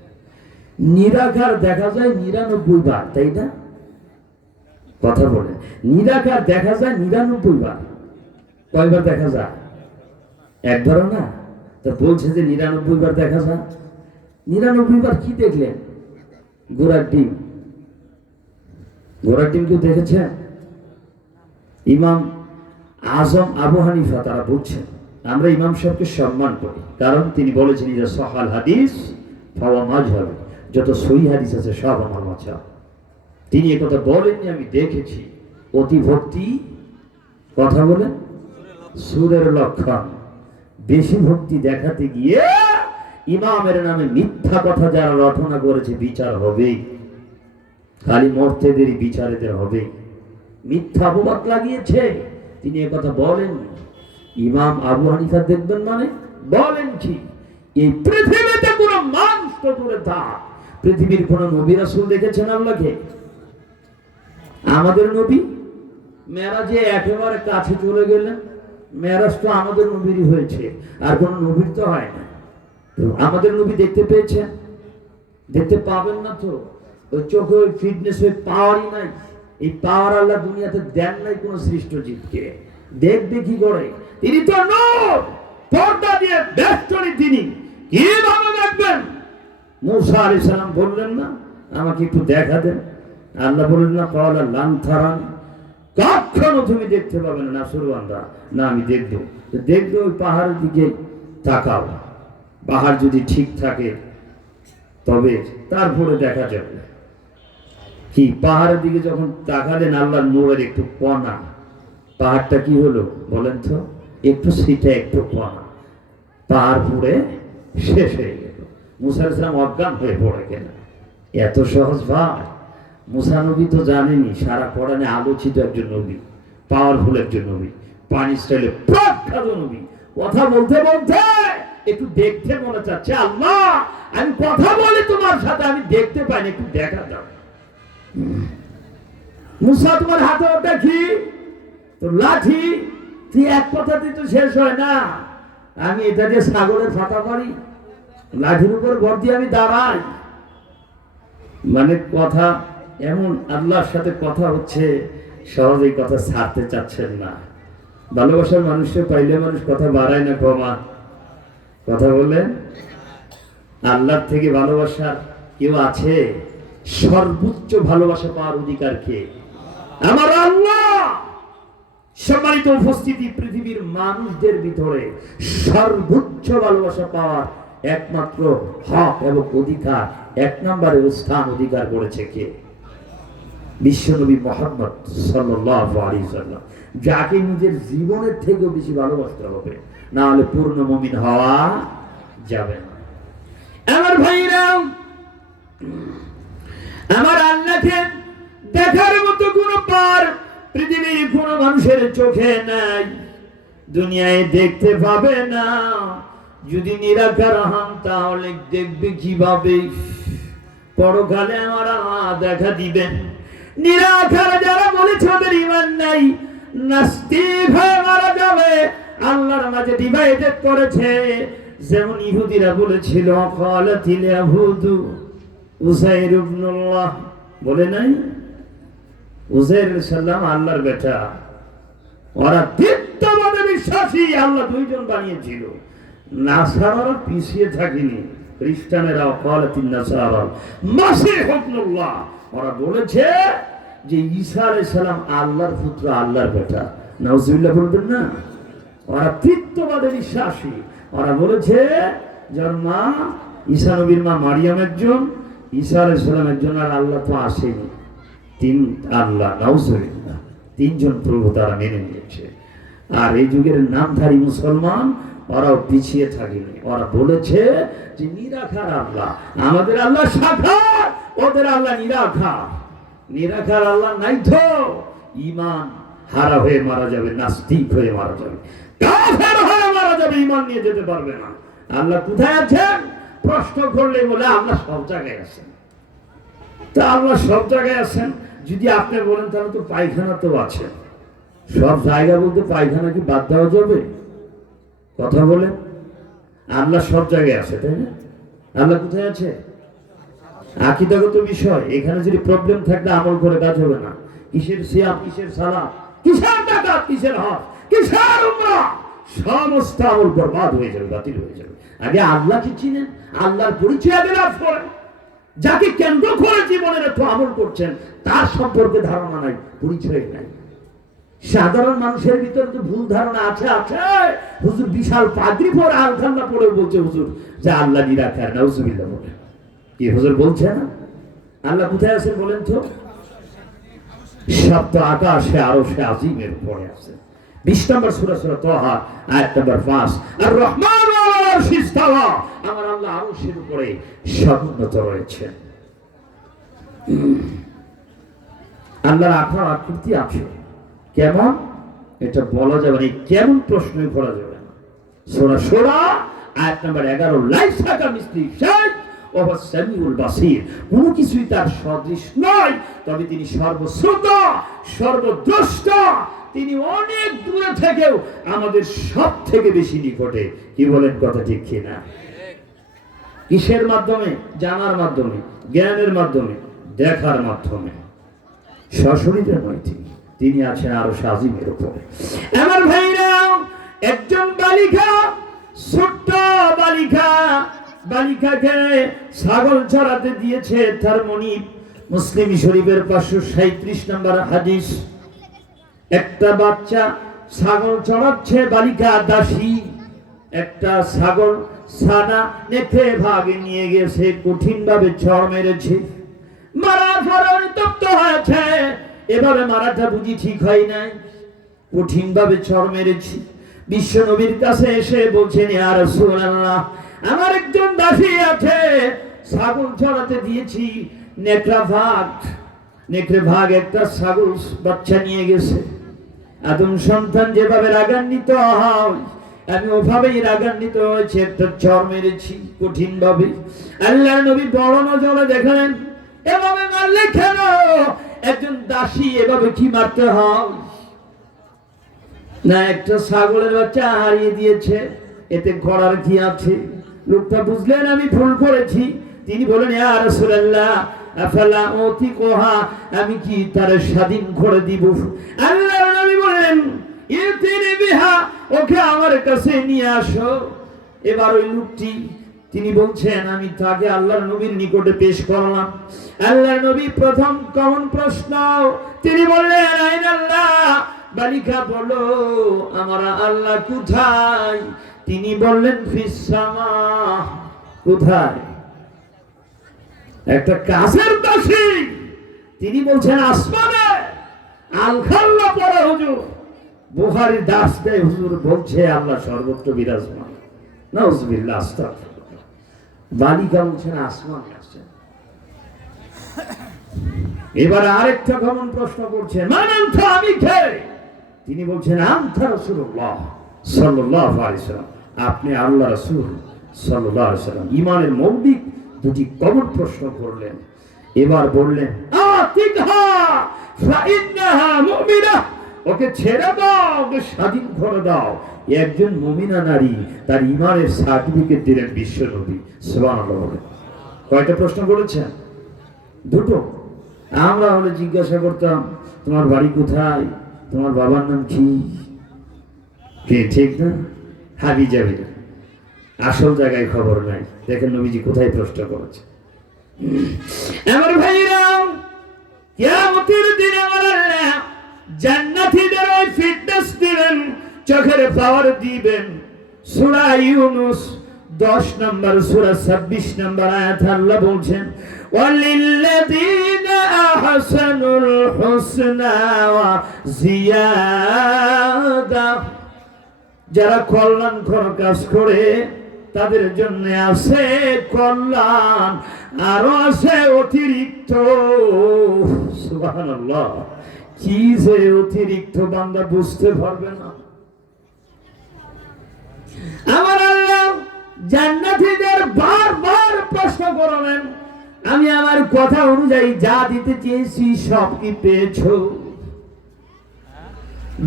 নিরাকার দেখা যায় 99 বার, তাই না? কথা বলে নিরাকার দেখা যায় 99 বার। কয়বার দেখা যায়? একবারও না। তা বলছে যে 99 বার দেখা যায়। 99 বার কি দেখলেন? ঘোড়ার ডিম। ঘোড়ার ডিম কেউ দেখেছেন? ইমাম আজম আবু হানিফা তারা বলছেন, আমরা ইমাম সাহেবকে সম্মান করি, কারণ তিনি বলেছেন যে সহাল হাদিস ফাওয়া মাযহাব, যত সহিহ হাদিস আছে সব আমার মাযহাব। তিনি একথা বলেননি আমি দেখেছি। অতি ভক্তি, কথা বলেন, সুরের লক্ষণ। বেশি ভক্তি দেখাতে গিয়ে ইমামের নামে মিথ্যা কথা যারা রটনা করেছে বিচার হবেই, খালি মুরতাদিদের বিচারেদের হবে। মিথ্যা অপবাদ লাগিয়েছে, তিনি একথা বলেন। ইমাম আবু হানিফা দেখবেন মানে বলেন কি, এই পৃথিবীতে কোনো মানুষ তো দূরে থাক, পৃথিবীর কোন নবী রাসূল দেখেছেন আল্লাহকে? আমাদের নবী মেরাজে একেবারে কাছে চলে গেলেন। মেরাজ তো আমাদের নবীরই হয়েছে, আর কোন নবীর তো হয় না। তো আমাদের নবী দেখতে পেয়েছেন? দেখতে পাবেন না তো। ওই চোখে ওই ফিটনেস, ওই পাওয়ারই নাই। এই পাওয়ার আল্লাহ দুনিয়াতে দেন নাই কোন সৃষ্ট জীবকে। দেখবে কি করে? তিনি তো নূর, পর্দা দিয়ে বেষ্টনী, তিনি কিভাবে দেখবেন? মূসা আলাইহিস সালাম বললেন না আমাকে একটু দেখা দেন? আল্লাহ বললেন না ক্বালা লান তারানি, কখনো তুমি দেখতে পাবে না নাফরবান্দা, না আমি দেখবো। দেখবে ওই পাহাড়ের দিকে তাকাও, পাহাড় যদি ঠিক থাকে তবে তারপরে দেখা যাবে। কি পাহাড়ের দিকে যখন তাকালেন আল্লাহর নূরের একটু কণা, পাহাড়টা কি হলো বলেন তো? একটু সিটা, একটু কণা, পাহাড় পুড়ে শেষ হয়ে গেল। মূসা আলাইহিস সালাম অজ্ঞান হয়ে পড়ে গেল। এত সহজ ভাই? মূসা নবী তো জানেনি, সারা কোরআনে আলোচিত একজন নবী, পাওয়ারফুল একজন নবী, পানি স্টাইলে প্রখ্যাত নবী। কথা বলতে বলতে একটু দেখতে মনে চাচ্ছে, আল্লাহ আমি কথা বলি তোমার সাথে, আমি দেখতে পাই না, একটু দেখা দাও। মূসা তোমার হাতে ওটা কি? তো লাঠি, তুই এক কথাতেই তো শেষ হয় না। আমি এটা দিয়ে ছাগলের ফাঁকা পারি, লাঠির উপর ভর দিয়ে আমি দাঁড়াই। মানে কথা এমন, আল্লাহর সাথে কথা হচ্ছে, সহজেই কথা ছাড়তে চাচ্ছেন না। ভালোবাসার মানুষকে পাইলে মানুষ কথা বাড়ায় না কমা? কথা বলে আল্লাহর থেকে ভালোবাসার কেউ আছে? সর্বোচ্চ ভালোবাসা পাওয়ার অধিকার কে? আমার আল্লাহ। সম্মানিত উপস্থিতি, পৃথিবীর মানুষদের ভিতরে সর্বোচ্চ ভালোবাসা পাওয়ার একমাত্র হক এবং অধিকার, এক নম্বরে স্থান অধিকার করেছে কে? বিশ্বনবী মুহাম্মদ সাল্লাল্লাহু আলাইহি ওয়াসাল্লাম, যাকে নিজের জীবনের থেকেও বেশি ভালোবাসতে হবে, না হলে পূর্ণ মুমিন হওয়া যাবে না। আমার ভাইরা, আমার আল্লাহকে দেখার মতো কোনো পার পৃথিবীর কোন মানুষের চোখে নাই, দুনিয়ায় দেখতে পাবে না। যদি নিরাকার হন তাহলে দেখবে কিভাবে? পরকালে আমার আল্লাহ দেখা দিবেন। নিরাকার যারা বলেছে ওদের ঈমান নাই, নাস্তিক হয়ে মারা যাবে, আল্লাহর মাঝে ডিভাইডেড করেছে। যেমন ইহুদিরা বলেছিল ক্বালাতিল ইয়াহুদু উযাইর ইবনুল্লাহ, বলে নাই উযাইর সাল্লাম আল্লাহর বেটা। ওরা দ্বিত্ববাদে বিশ্বাসী, আল্লাহ দুইজন বানিয়েছিল। নাসারারা পিছিয়ে থাকেনি, খ্রিস্টানেরা ক্বালাতিন নাসারা মাসীহ ইবনুল্লাহ, ওরা বলেছে যে ঈসা আলাইহিস সালাম আল্লাহর পুত্র, আল্লাহর বেটা। নাউজুবিল্লাহ বলবেন না? ওরা তৃত্ববাদে বিশ্বাসী। ওরা বলেছে যার মা ঈসা নবীর মা মারিয়াম একজন, ঈসা আলাইহিস সালাম একজন, আর আল্লাহ তো আসেনি, তিন আল্লাহ। নাউজুবিল্লাহ, তিনজন প্রভু তারা মেনে নিয়েছে। আর এই যুগের নামধারী মুসলমান ওরাও পিছিয়ে থাকেনি। ওরা বলেছে যে নিরাকার আল্লাহ, আমাদের আল্লাহ সাকার, ওদের আল্লাহ নিরাকার। নিরাকার আল্লাহ নাই তো ঈমান হারা হয়ে মারা যাবে, নাস্তিক হয়ে মারা যাবে, কাফের হয়ে মারা যাবে, ঈমান নিয়ে যেতে পারবে না। আল্লাহ কোথায় আছেন প্রশ্ন করলে বলে আল্লাহ সব জায়গায় আছেন। তা আল্লাহ সব জায়গায় আছেন যদি আপনি বলেন তাহলে তো পায়খানা তো আছে। সব জায়গা বলতে পায়খানা কি বাদ দেওয়া যাবে? কথা বলে আল্লাহ সব জায়গায় আছে, তাই না? আল্লাহ কোথায় আছে? আকীদাগত বিষয়। এখানে যদি প্রবলেম থাকলে আমল করে কাজ হবে না। কিসের সিয়াম, কিসের সালাত, কিসের যাকাত, কিসের হজ, কিসের উমরা, সমস্ত আমল বরবাদ হয়ে যাবে, বাতিল হয়ে যাবে। আগে আল্লাহকে চিনেন, আল্লাহর পরিচয় আগে লাভ করেন। যাকে কেন্দ্র করে জীবনের একটু আমল করছেন তার সম্পর্কে ধারণা নাই, পরিচয় নাই। সাধারণ মানুষের ভিতরে তো ভুল ধারণা আছে। হুজুর বিশাল পাগড়ি পরে আলখাল্লা পরে বলছে হুজুর যে আল্লাহ নিরাকার। নাউজুবিল্লাহ বলে কি হুজুর বলছে না? আল্লাহ কোথায় আছেন বলেন তো? সপ্ত আকাশে আরশে আজিমের উপরে আছে। 20 নম্বর সূরা সূরা তাহা আয়াত নম্বর 5। আর রহমান আলাল আরশি ইস্তাওয়া, আমার আল্লাহ আরশের উপরে সমুন্নত রয়েছেন। আল্লাহর আকার আকৃতি আছে, কেমন এটা বলা যাবে না, কেমন প্রশ্নই করা যাবে না। সূরা সূরা আয়াত নম্বর 11, লাইসা কামিসলিহি শাই ওয়া হুয়াস সামিউল বাসীর, কোনো কিছুই তার সদৃশ নয়, তবে তিনি সর্বশ্রোতা, সর্বদ্রষ্টা। তিনি অনেক দূরে থেকেও আমাদের সব থেকে বেশি নিকটে। কি বলেন কথা ঠিক কিনা? কিসের মাধ্যমে? জানার মাধ্যমে, জ্ঞানের মাধ্যমে, দেখার মাধ্যমে। সশরীরে নয়, তিনি আছেন আরশে আজিমের উপরে। আমার ভাইরা, একজন বালিকা, ছোট্ট বালিকাকে ছাগল চড়াতে দিয়েছে তার মনিব। মুসলিম শরীফের 537 নম্বর হাদিস। একটা বাচ্চা ছাগল চড়াচ্ছে, বালিকা দাসী একটা ছাগল ছানা নেথে ভাগে নিয়ে গেছে, কঠিন ভাবে চড় মেরেছে, মারার পরে উত্তপ্ত হয়েছে। এভাবে মারাটা বুঝি ঠিক হয় নাই, কঠিন ভাবে চড় মেরেছি। বিশ্ব নবীর কাছে এসে বলছেন, ইয়া রাসূলুল্লাহ, আমার একজন দাসী আছে, ছাগল চড়াতে দিয়েছি, নেকড়ে ভাগ একটা ছাগল বাচ্চা নিয়ে গেছে। আদম সন্তান যেভাবে রাগান্বিত হয়, আমি ওভাবেই রাগান্বিত হয়েছে, একটা চড় মেরেছি কঠিন ভাবে। আল্লাহ নবী বড় নজরে দেখলেন, এভাবে মারলে কেন? একজন দাসী এভাবে কি মারতে হয়? না একটা ছাগলের বাচ্চা হারিয়ে দিয়েছে, এতে করার কি আছে? লোকটা বুঝলেন আমি ভুল করেছি। তিনি বলেন, ইয়া রাসূলুল্লাহ আফালা উতিকুহা, আমি কি তার স্বাধীন করে দিব? আল্লাহর নবী বলেন, ইতিনি বিহা, ওকে আমার কাছে নিয়ে আসো। এবার ওই লোকটি তিনি বলছেন, আমি তাকে আল্লাহর নবীর নিকটে পেশ করলাম। আল্লাহর নবী প্রথম কমন প্রশ্ন তিনি বললেন, আইনাল্লাহ, বালিকা বলো আমার আল্লাহ কোথায়? তিনি বললেন, ফিস সামা। কোথায়? একটা কাছের দাসী। তিনি বলছেন আসমানে। আল খাল্লা পড়া হুজুর, বুখারীর দাস দেয় হুজুর বলছে আল্লাহ সর্বত্র বিরাজমান। নাউজুবিল্লাহ, আস্তাগফিরুল্লাহ। বালিকা বলছেন আসমানে আছেন। এবার আরেকটা কমন প্রশ্ন করছেন, মান আনতা, আমি কে? তিনি বলছেন, আনতা রাসূলুল্লাহ সাল্লাল্লাহু আলাইহি ওয়াসাল্লাম, আপনি আল্লাহর রাসূল সাল্লাল্লাহু আলাইহি ওয়াসাল্লাম। ঈমানের মৌলিক দুটি কমন প্রশ্ন করলেন। এবার বললেন, আতিকহা ফাইন্নাহা মুমিনাহ, ওকে ছেড়ে দাও, ওকে স্বাধীন করে দাও। একজন মুমিনা নারী, তার ঈমানের সার্টিফিকেট দিলেন বিশ্ব নবী। সুবহানাল্লাহ। কয়টা প্রশ্ন করেছেন? দুটো। আমরা হলে জিজ্ঞাসা করতাম, তোমার বাড়ি কোথায়, তোমার বাবার নাম কি? ঠিক না? হাবি যাবি, আসল জায়গায় খবর নাই। দেখেন নবীজি কোথায় প্রশ্ন করেছে। আমার ভাইরা, কিয়ামতের দিন আমার আল্লাহ জান্নাতীদের ওই ফিটনেস দিবেন, চোখের পাওয়ার দিবেন। সূরা ইউনূস 10 নম্বর সূরা 26 নম্বর আয়াত আল্লাহ বলছেন, ওয়ালিল্লাযীনা আহসানুল হুসনা ওয়া জিয়াদা, যারা কল্যাণকর কাজ করে তাদের জন্য আছে কল্যাণ, আরো আছে অতিরিক্ত। সুবহানাল্লাহ। কি যে অতিরিক্ত বান্দা বুঝতে পারবে না। আমার আল্লাহ জান্নাতীদের বারবার প্রশ্ন করবেন, আমি আমার কথা অনুযায়ী যা দিতে চেয়েছি সব কি পেয়েছো?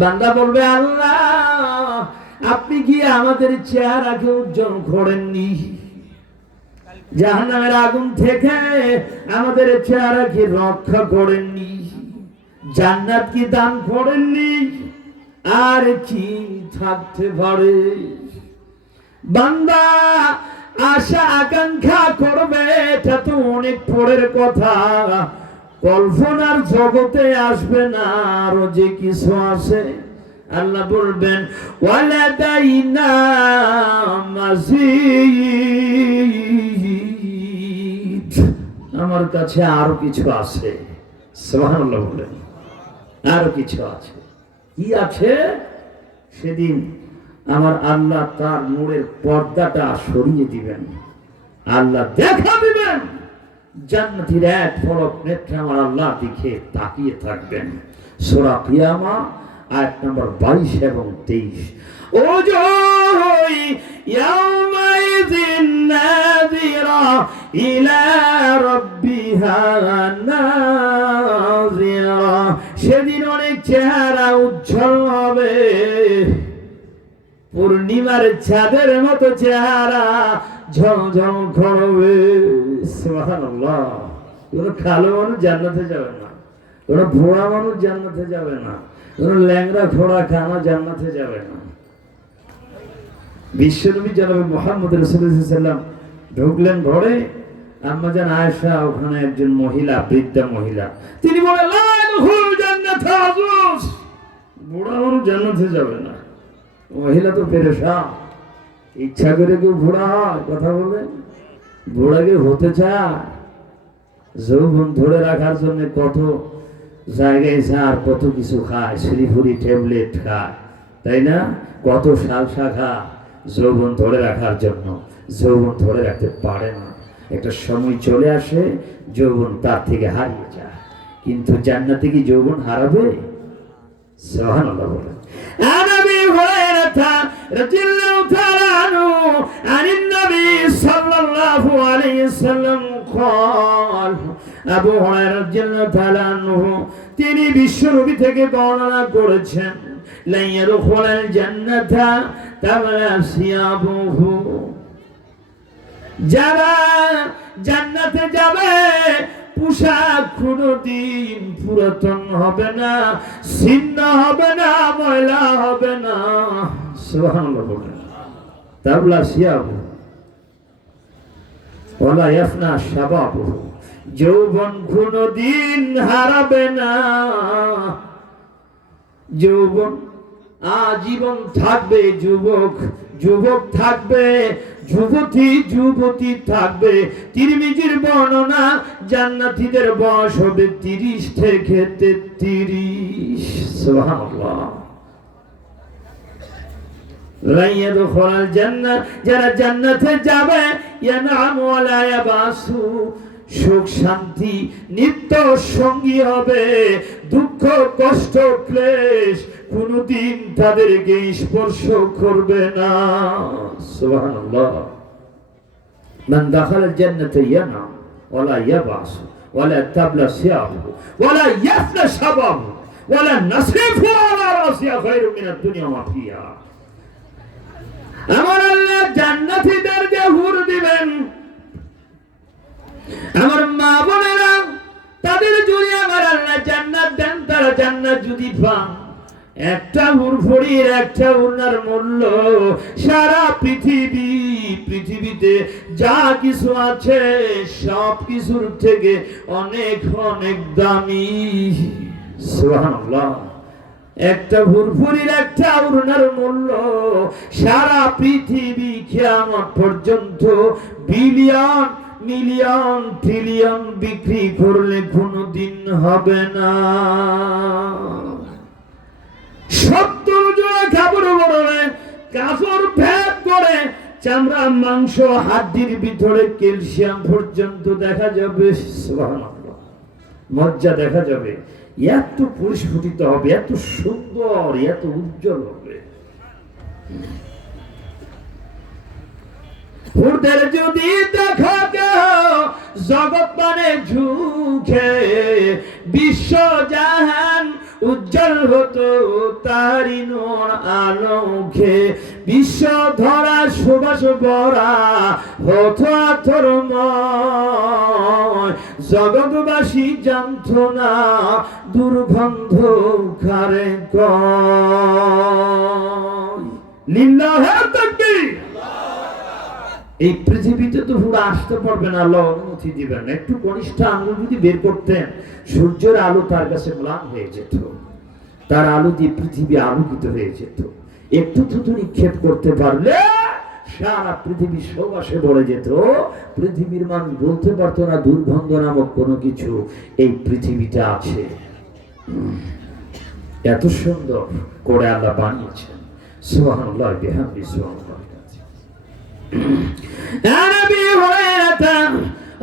বান্দা বলবে, আল্লাহ আপনি কি আমাদের চেহারাকে উজ্জ্বল করেননি? জাহান্নামের আগুন থেকে আমাদের চেহারাকে রক্ষা করেননি? জান্নাত কি দান করেননি? আর কি থাকতে পারে? বান্দা আশা আকাঙ্ক্ষা করবে, এটা তো অনেক পরের কথা, কল্পনার জগতে আসবে না। আরো যে কিছু আছে আল্লাহ বলবেন, ওয়ালাদাইনা মাজিদ, আমার কাছে আরো কিছু আছে। সুবহানাল্লাহ বলেন, আরো কিছু আছে। কি আছে? সেদিন আমার আল্লাহ তার নূরের পর্দাটা সরিয়ে দিবেন, আল্লাহ দেখা দিবেন, জান্নাতীর এক পলক নেত্রে আমার আল্লাহ দিকে তাকিয়ে থাকবেন। সূরা কিয়ামা আয়াত নম্বর 22 এবং 23। ওজুহুন ইয়াওমাইযিন নাযিরা ইলা রাব্বিহা নাযিরা, সেদিন অনেক চেহারা উজ্জ্বল হবে, পূর্ণিমার চাঁদের মতো চেহারা ঝলঝল করবে। সুবহানাল্লাহ। কোন কালো মানুষ জান্নাতে যাবে না, কোন ভোড়া মানুষ জান্নাতে যাবে না, কোন ল্যাংড়া ঘোড়া খানা জান্নাতে যাবে না। বিশ্বনবী জনাবে মুহাম্মদ রাসূলুল্লাহ সাল্লাল্লাহু আলাইহি ওয়াসাল্লাম ঢুকলেন ঘরে। আম্মা জান আয়েশা, ওখানে একজন মহিলা, বৃদ্ধা মহিলা, তিনি বলেন, লা ইয়াদখুলুল জান্নাতা আজুজ, বুড়া মানুষ জান্নাতে যাবে না। মহিলা তো পেরেশান, ইচ্ছা করে কেউ বুড়া হয়? কথা বলেন, বুড়াকে হতে চায়, যৌবন ধরে রাখার জন্য কত জায়গায় যায়, কত কিছু খায়, শ্রীফুরি ট্যাবলেট খায়, তাই না? কত সালসা খায় যৌবন ধরে রাখার জন্য, যৌবন ধরে রাখতে পারে না। একটা সময় চলে আসে যৌবন তার থেকে হারিয়ে যায়। কিন্তু জান্নাতে কি যৌবন হারাবে? সুবহানাল্লাহ বলেন। আনাবি হুরায়রা রাদিয়াল্লাহু তাআলা আনহু আনিন নবী সাল্লাল্লাহু আলাইহি ওয়াসাল্লাম قال, আবু হুরায়রা রাদিয়াল্লাহু তাআলা আনহু তিনি বিশ্বনবী থেকে বর্ণনা করেছেন, লা ইয়াদখুলাল জান্নাতা তাবলা সিয়াবুহু, যারা জান্নাতে যাবে পোশাক কোনদিন পুরাতন হবে না, ছিন্ন হবে না, ময়লা হবে না। সুবহানাল্লাহ বলেন। তাবলা সিয়াবু ওয়ালা ইয়াফনা শাবাবু, যৌবন কোনদিন হারাবে না। যৌবন আজীবন থাকবে, যুবক যুবক থাকবে, যুবতী যুবতী থাকবে। তিরমিজির বর্ণনা, জান্নাতীদের বয়স হবে 30 থেকে 33। সুবহানাল্লাহ। লা ইয়াদখুলাল জান্নাহ, যারা জান্নাতে যাবে, ইয়ানামু ওয়ালা ইয়াবাসু, সুখ শান্তি নিত্য সঙ্গী হবে। দুঃখ কষ্ট ক্লেশ কোনদিন তাদেরকে স্পর্শ করবে না। সুবহানাল্লাহ। মান দাখালাল জান্নাতা ইয়ানাম ওয়ালা ইয়াবাস ওয়ালা তাবলা সিয়াবু ওয়ালা ইয়াফনা শাবাবু ওয়ালা নাসিফু আলা রাসিয়া খায়রুম মিনাদ দুনিয়া মা ফিহা। আমার আল্লাহ জান্নাতীদের যে হুর দিবেন, আমার মা বোনেরা, তাদের যদি আমার আল্লাহ জান্নাত দেন, তারা জান্নাত যদি পান, একটা হুরফড়ির একটা উনার মূল্য সারা পৃথিবীতে যা কিছু আছে সব কিছুর থেকে অনেক অনেক দামি। সুবহানাল্লাহ। একটা হুরফড়ির একটা উনার মূল্য সারা পৃথিবী কিয়ামত পর্যন্ত বিলিয়ন মিলিয়ন ট্রিলিয়ন বিক্রি করলে কোনদিন হবে না। 70 জোড়া কাপড় পরলে কাপড় ভেদ করে চামড়া মাংস হাড্ডির ভিতরে ক্যালসিয়াম পর্যন্ত দেখা যাবে। সুবহানাল্লাহ। মজ্জা দেখা যাবে, এত পরিস্ফুটিত হবে, এত সুন্দর, এত উজ্জ্বল হবে। হুরদের যদি দেখা কেউ জগৎ মানে ঝুঁকে, বিশ্ব জাহান উজ্জ্বল হতো তারি নূর আলোকে। বিশ্ব ধরা সুবাস ভরা হতো আতরময়, জগৎবাসী জানত না দুর্গন্ধ কারে কয়। লিল্লাহি তাকবীর। এই পৃথিবীতে তো পুরো আসতে পারবে না, আল্লাহ অনুমতি দিবেন না। একটু কনিষ্ঠ আঙ্গুল যদি বের করতেন, সূর্যের আলো তার কাছে ম্লান হয়ে যেত, তার আলো দিয়ে পৃথিবী আলোকিত হয়ে যেত। একটু থুতু নিক্ষেপ করতে পারলে সারা পৃথিবী সুবাসে ভরে যেত। পৃথিবীর মানুষ বলতে পারতো না দুর্গন্ধ নামক কোনো কিছু এই পৃথিবীতে আছে। এত সুন্দর করে আল্লাহ বানিয়েছেন। সুবহানাল্লাহ বিহামদিহি সুবহানাল্লাহ। عن ابي هريره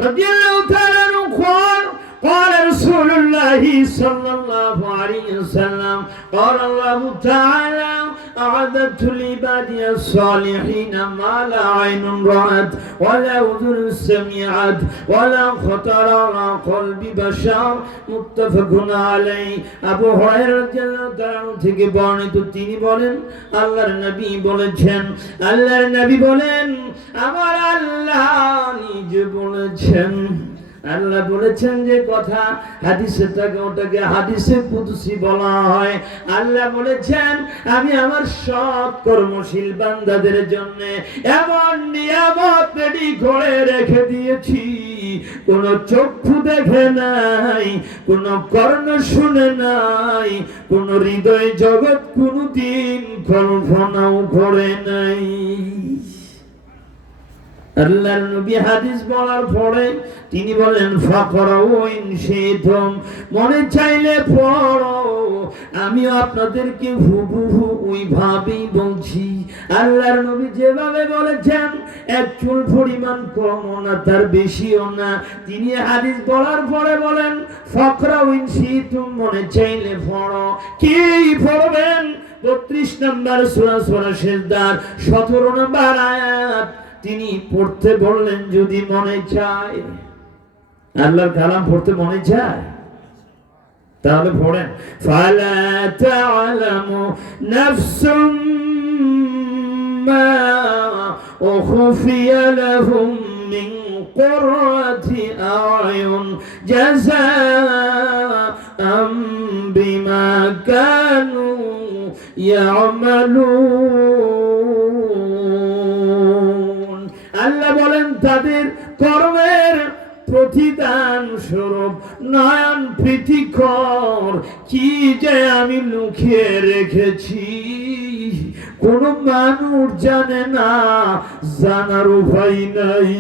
رضي الله تعالى عنه قال قال رسول الله صلى الله عليه وسلم قال الله تعالى أعددت لعبادي الصالحين ما لا عين رأت ولا أذن سمعت ولا خطر على قلب بشر متفق عليه। আবু হুরায়রা রাদিয়াল্লাহু তাআলা থেকে বর্ণিত, তিনি বলেন আল্লাহর নবী বলেছেন, আল্লাহর নবী বলেন আমার আল্লাহ নিজে বলেছেন। আল্লাহ বলেছেন যে কথা হাদিসে থাকে ওটাকে হাদিসে কুদসি বলা হয়। আল্লাহ বলেছেন আমি আমার সৎ কর্মশীল বান্দাদের জন্য এমন নিয়ামত রেডি করে রেখে দিয়েছি, কোন চক্ষু দেখে নাই, কোন কর্ণ শুনে নাই, কোন হৃদয় জগৎ কোনদিন কল্পনাও করে নাই। আল্লাহর নবী হাদিস বলার পরে তিনি বলেন ফাকরাউ ইন শিতুম, মনে চাইলে পড়ো। আমিও আপনাদেরকে হুবহু ওইভাবেই বলছি। আল্লাহর নবী যেভাবে বলেছেন এক চুল পরিমাণ কমও না তার বেশিও না। তিনি হাদিস বলার পরে বলেন ফাকরাউ ইন শিতুম, মনে চাইলে পড়ো। কি পড়বেন? 32 নম্বর সূরা সূরা সিজদার 17 নম্বর আয়াত তিনি পড়তে বললেন যদি মনে চায়। আল্লাহর কালাম পড়তে মনে চায়? তাহলে পড়েন, ফালা তা'লামু নাফসুম মা উখফিয়া লাহুম মিন কুররাতি আ'য়ুন জাযাআম বিমা কানু ইয়া'মালুন। আল্লাহ বলেন তাদের কর্মের প্রতিদান স্বরূপ নয়ন প্রীতিকর কি যে আমি লুকিয়ে রেখেছি, কোন মানুষ জানে না, জানার উপায় নাই।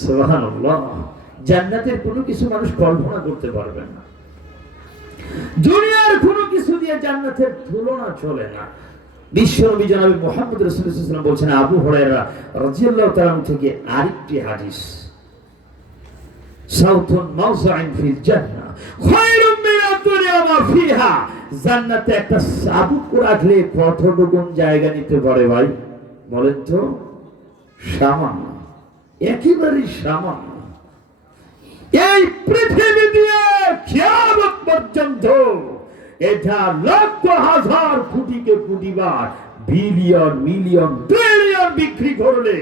সুবহানাল্লাহ। জান্নাতের কোনো কিছু মানুষ কল্পনা করতে পারবে না, দুনিয়ার কোনো কিছু দিয়ে জান্নাতের তুলনা চলে না। বিশ্বনবী জনাবে মুহাম্মদ রাসূলুল্লাহ সাল্লাল্লাহু আলাইহি ওয়াসাল্লাম বলছেন, আবু হুরায়রা রাদিয়াল্লাহু তাআলা থেকে আরেকটি হাদিস, সাউতুন মাওযাইন ফিল জান্নাহ খায়রুম মিনাদ দুনিয়া ওয়া মা ফিহা। জান্নাতে একটা চাবুক রাখলে কতটুকু জায়গা নিতে পারে ভাই বলেন তো? সামান্য, একেবারেই সামান্য। এই পৃথিবী দিয়ে কিয়ামত পর্যন্ত এটা লক্ষ হাজার কোটিকে কোটিবার, বিলিয়ন মিলিয়ন ট্রিলিয়ন বিক্রি করলে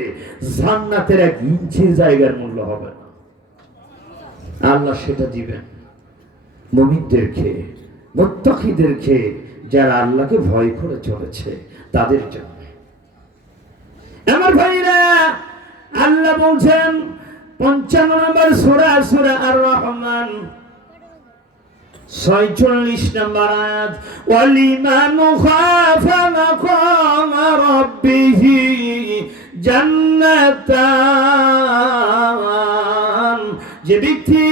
জান্নাতের 1 ইঞ্চির জায়গার মূল্য হবে না। আল্লাহ সেটা দিবেন মুমিনদেরকে, মুত্তাকিদেরকে, যারা আল্লাহকে ভয় করে চলেছে তাদের জন্য। আমার ভাইরা, আল্লাহ বলছেন 55 নম্বর সূরা, সূরা আর-রহমান 46 নম্বর আয়াত, ওয়ালিমান খাফা মাকাম রাব্বিহি জান্নাতান। যে ব্যক্তি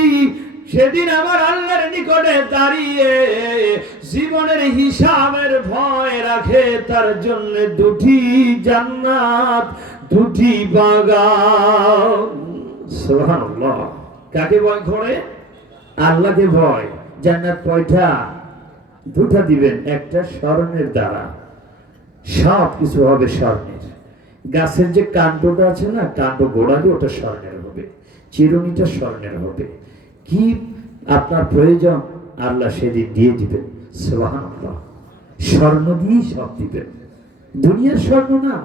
সেদিন আমার আল্লাহর নিকটে দাঁড়িয়ে জীবনের হিসাবের ভয় রাখে, তার জন্য 2টি জান্নাত, 2টি বাগান। সুবহানাল্লাহ। কাকে ভয় করে? আল্লাহকে ভয়। জান্নাত কয়টা? 2টা দিবেন, একটা স্বর্ণের দ্বারা, সব কিছু হবে স্বর্ণের। গাছের যে কাণ্ডটা আছে না, কাণ্ড গোড়ালি ওটা স্বর্ণের হবে, চিরুনিটা স্বর্ণের হবে। কি আপনার প্রয়োজন আল্লাহ সেদিন দিয়ে দিবেন। সুবহানাল্লাহ। স্বর্ণ দিয়েই সব দিবেন, দুনিয়ার স্বর্ণ না।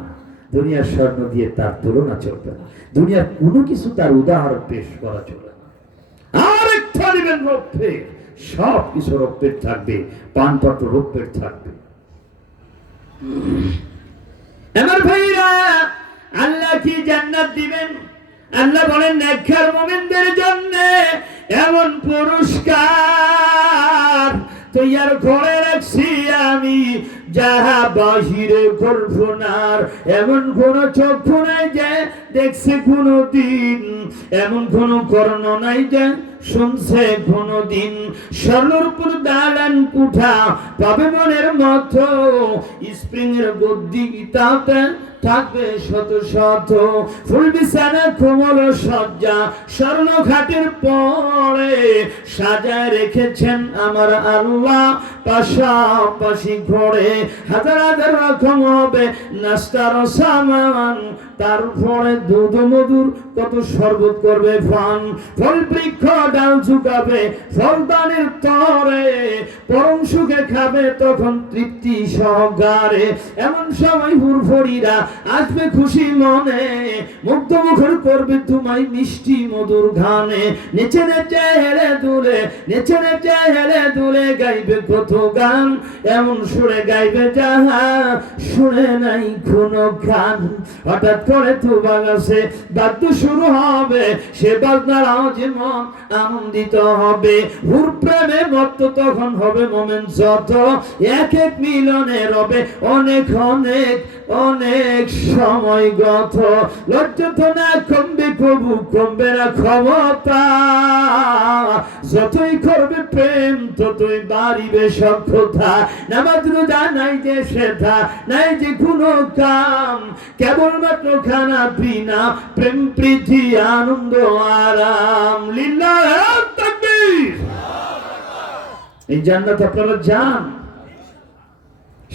দুনিয়ার স্বর্ণ দিয়ে তার তুলনা চলবে না, দুনিয়ার কোনো কিছু তার উদাহরণ পেশ করা চলবে না। আরেকটা দিবেন রৌপ্যের, সব কিছু রৌপ্যের থাকবে, পানপত্র রৌপ্যের থাকবে। আমার ভাইরা, আল্লাহ কি জান্নাত দিবেন? আল্লাহ বলেন নেককার মুমিনদের জন্য এমন পুরস্কার তৈয়ার করে রাখছি আমি, যাহা বাহিরে কল্পনার এমন কোন চক্ষু নাই যে দেখছে কোনদিন, এমন কোন কর্ণ নাই যে শুনছে কোনদিন। স্বর্ণপুর দালান কুঠা পাবে মনের মতো, স্প্রিং এর গদ্দি তাতে থাকবে শত শত, ফুল বিছানা কোমল সজ্জা স্বর্ণ খাটের পরে সাজায় রেখেছেন আমার আল্লাহ পাশাপাশি ঘরে। হাজার হাজার রকম হবে নাস্তার সামান, তারপরে দুধ মধুর কত শরবত করবে ফান। ফল বৃক্ষ ডাল ঝুঁকাবে ফলদানের তরে, পরম সুখে খাবে তখন তৃপ্তি সহকারে। এমন সময় হুরফড়িরা আসবে খুশি মনে, মুগ্ধ মুখর করবে তোমায় মিষ্টি মধুর গানে। নেচে নেচে হেলে দুলে, নেচে নেচে হেলে দুলে গাইবে কত গান, এমন সুরে গাইবে যাহা শুনে নাই কোনো গান। হঠাৎ করে তো বাগাসে বাদ্য শুরু হবে, সে বাজনার আওয়াজে মন আনন্দিত হবে। হুর প্রেমে মত্ত তখন হবে মোমেন যত, এক এক মিলনে রবে অনেক অনেক অনেক সময় গত। লজ্জত না কমবে কবু কমবে না ক্ষমতা, যতই করবে প্রেম ততই বাড়িবে সভ্যতা। নামাজ রোজা নাই যে সেথা, নাই যে কোনো কাম, কেবলমাত্র খানা পিনা প্রেম প্রীতি আনন্দ আরাম। লিল্লাহ তাকবীর। এই জান্নাত আপনারা যান,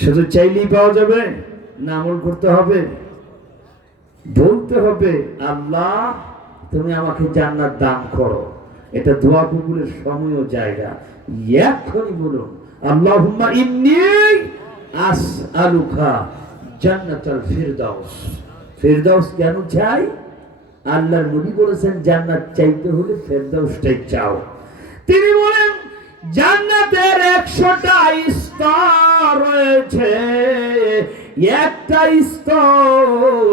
শুধু চাইলেই পাওয়া যাবে না, আমল করতে হবে, বলতে হবে আল্লাহ তুমি আমাকে জান্নাত দান করো। এটা দোয়া কবুলের সময় ও জায়গা। এখনই বলুন, আল্লাহুম্মা ইন্নী আসআলুকা জান্নাতুল ফিরদাউস। ফিরদাউস কেন চাই? আল্লাহর নবী বলেছেন জান্নাত চাইতে হলে ফিরদাউসটাই চাও। তিনি বলেন জান্নাতের 100টা স্তর রয়েছে, একটা স্তর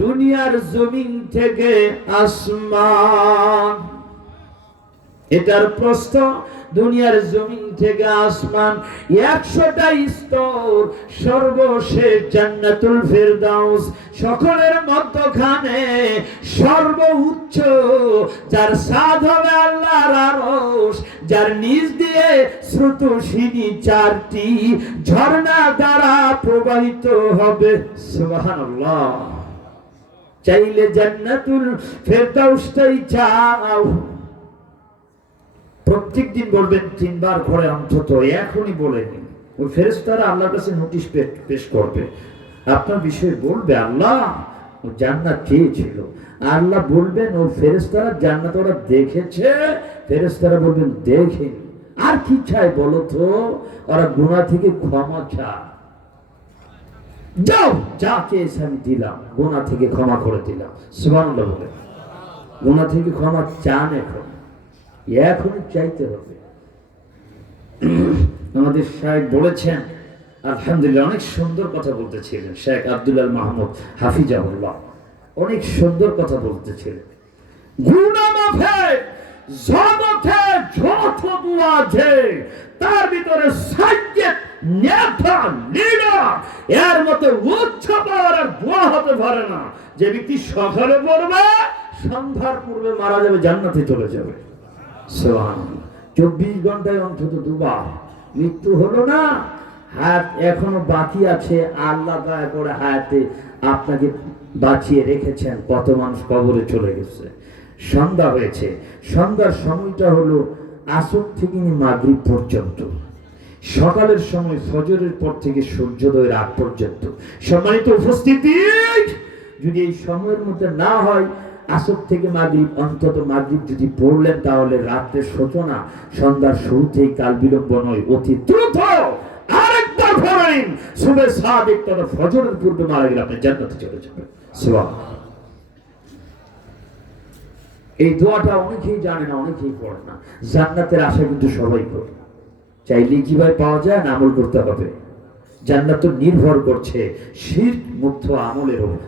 দুনিয়ার জমিন থেকে আসমান। এটার প্রস্থ দুনিয়ার জমিন থেকে আসমান 100টা স্তর। সর্বশেষ জান্নাতুল ফিরদাউস, সকলের মধ্যখানে সর্বোচ্চ, যার ছাদ হবে আল্লাহর আরশ, যার নিচ দিয়ে স্রোতস্বিনী 4টি ঝর্ণা দ্বারা প্রবাহিত হবে। সুবহানাল্লাহ। চাইলে জান্নাতুল ফিরদাউসটাই চাও। প্রত্যেক দিন বলবেন 3 বার ঘরে অন্তত, এখনই বলে নিন। ওই ফেরেশতারা আল্লাহর কাছে নোটিশ পেশ করবে, আপনার বিষয়ে বলবে আল্লাহ ও জান্নাত চেয়েছিল। আল্লাহ বলবেন ও ফেরেশতারা জান্নাত ওরা দেখেছে। ফেরেশতারা বলবেন দেখেনি। আর কি চাই বলো তো? ওরা গুনাহ থেকে ক্ষমা চায়। যাও, যা চেয়েছে আমি দিলাম, গুনাহ থেকে ক্ষমা করে দিলাম। সুবহানাল্লাহ বলে গুনাহ থেকে ক্ষমা চান এখনই চাইতে হবে। আমাদের শায়েখ বলেছেন, আলহামদুলিল্লাহ, অনেক সুন্দর কথা বলতেছিলেন শেখ আব্দুল্লাহ মাহমুদ হাফিজাহুল্লাহ, অনেক সুন্দর কথা বলতেছিলেন। গুনাহ মাফের জগতে যত দোয়া আছে তার ভিতরে সাইয়্যিদ নেতা লিডার এর মতো উচ্চ পাওয়ার দোয়া হতে পারে না। যে ব্যক্তি সকালে পড়বে সন্ধ্যার পূর্বে মারা যাবে, জান্নাতে চলে যাবে। 24 ঘন্টায় অন্তত 2 বার। মৃত্যু হলো না, হায়াত এখনো বাকি আছে। আল্লাহ দয়া করে হায়াতে আপনাকে বাঁচিয়ে রেখেছেন। কত মানুষ কবরে চলে গেছে। সন্ধ্যা হয়েছে, সন্ধ্যার সময়টা হলো আসর থেকে মাগরিব পর্যন্ত। সকালের সময় ফজরের পর থেকে সূর্যোদয়ের আগ পর্যন্ত। সম্মানিত উপস্থিতি, যদি এই সময়ের মধ্যে না হয় আসর থেকে মাগরিব, অন্তত মাগরিব যদি পড়লেন তাহলে রাতের সূচনা সন্ধ্যার শুরুতেই, কাল বিলম্ব নয়, অতি দ্রুত আরেকবার পড়েন। সুবহে সাদিক তথা ফজরের পূর্বে মারা গেলে আপনি জান্নাতে চলে যাবেন। সুবহানাল্লাহ। এই দোয়াটা অনেকেই জানে না, অনেকেই পড়ে না। জান্নাতের আশা কিন্তু সবাই করে। চাইলে কিভাবে পাওয়া যায় না, আমল করতে হবে। জান্নাত নির্ভর করছে শিরক মুক্ত আমলের উপর,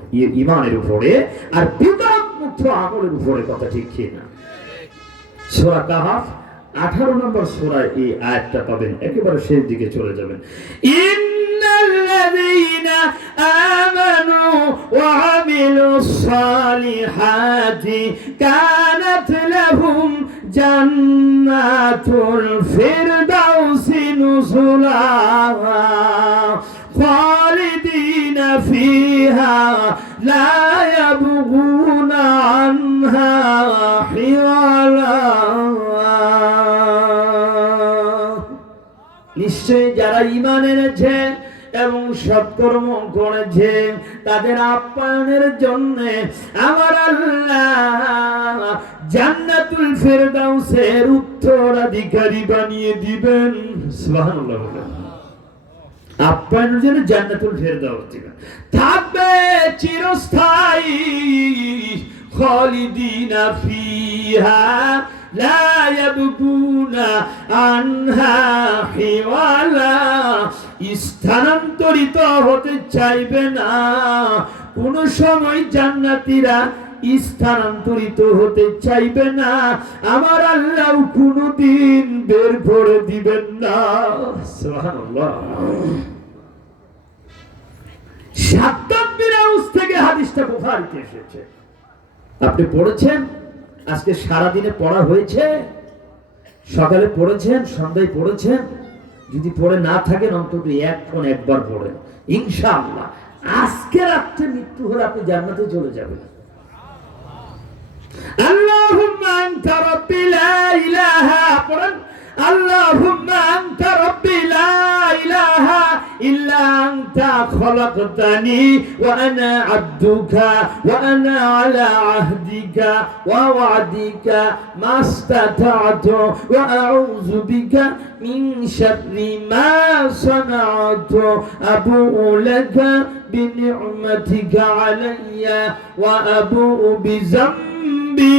ঈমানের উপরে, আর বিদআত মুক্ত আমলের উপরে। কথা ঠিক কি না? সূরা কাহফ 18 নম্বর সূরায় এই আয়াতটা পাবেন, একেবারে শেষ দিকে চলে যাবেন। ইন্নাল্লাযীনা আমানু ওয়া আমিলুস সালিহাতি কানাত লাহুম জান্নাতুল ফিরদাউসি নুজুলা খালিদিনা ফিহা লা ইয়াবগুনা আনহা হিওয়ালা। নিশ্চয়ই যারা ঈমান এনেছে এবং সৎকর্ম করেছে তাদের আপ্যায়নের জন্য আমার আল্লাহ জান্নাতুল ফিরদাউসের উত্তরাধিকারী বানিয়ে দিবেন। সুবহানাল্লাহ। আপ্যায়নের জন্য জান্নাতুল ফিরদাউস দিবেন, থাকবে চিরস্থায়ী। খালিদিনা ফিহা লা ইয়াবগুনা আনহা হিওয়ালা। স্থানান্তরিত হতে চাইবে না কোন সময়। জান্নাতীরা স্থানান্তরিত হতে চাইবে না, আমার আল্লাহ কোনদিন বের করে দিবেন না। সুবহানাল্লাহ। শাদ্দাদ বিন আউস থেকে হাদিসটা বুখারীতে এসেছে। আপনি পড়েছেন, আজকে সারা দিনে পড়া হয়েছে, সকালে পড়েছেন, সন্ধ্যায় পড়েছেন। যদি পড়ে না থাকেন অন্তত একবার পড়েন, ইনশাআল্লাহ আজকে রাতে মৃত্যু হলে আপনি জান্নাতে চলে যাবেন। আল্লাহুম্মা আনতা রাব্বি লা ইলাহা, পড়েন আল্লাহুম্মা আনতা রাব্বি লা ইলাহা ইল্লা আনতা খলাকতানি ওয়া আনা আবদুকা ওয়া আনা আলা আহদিকা ওয়া ওয়াদিকা মাস্তাতা'তু ওয়া আউযু বিকা মিন শাররি মা সানা'তু আবুউ লাকা বিনি'মাতিকা আলাইয়া ওয়া আবুউ বিযামবি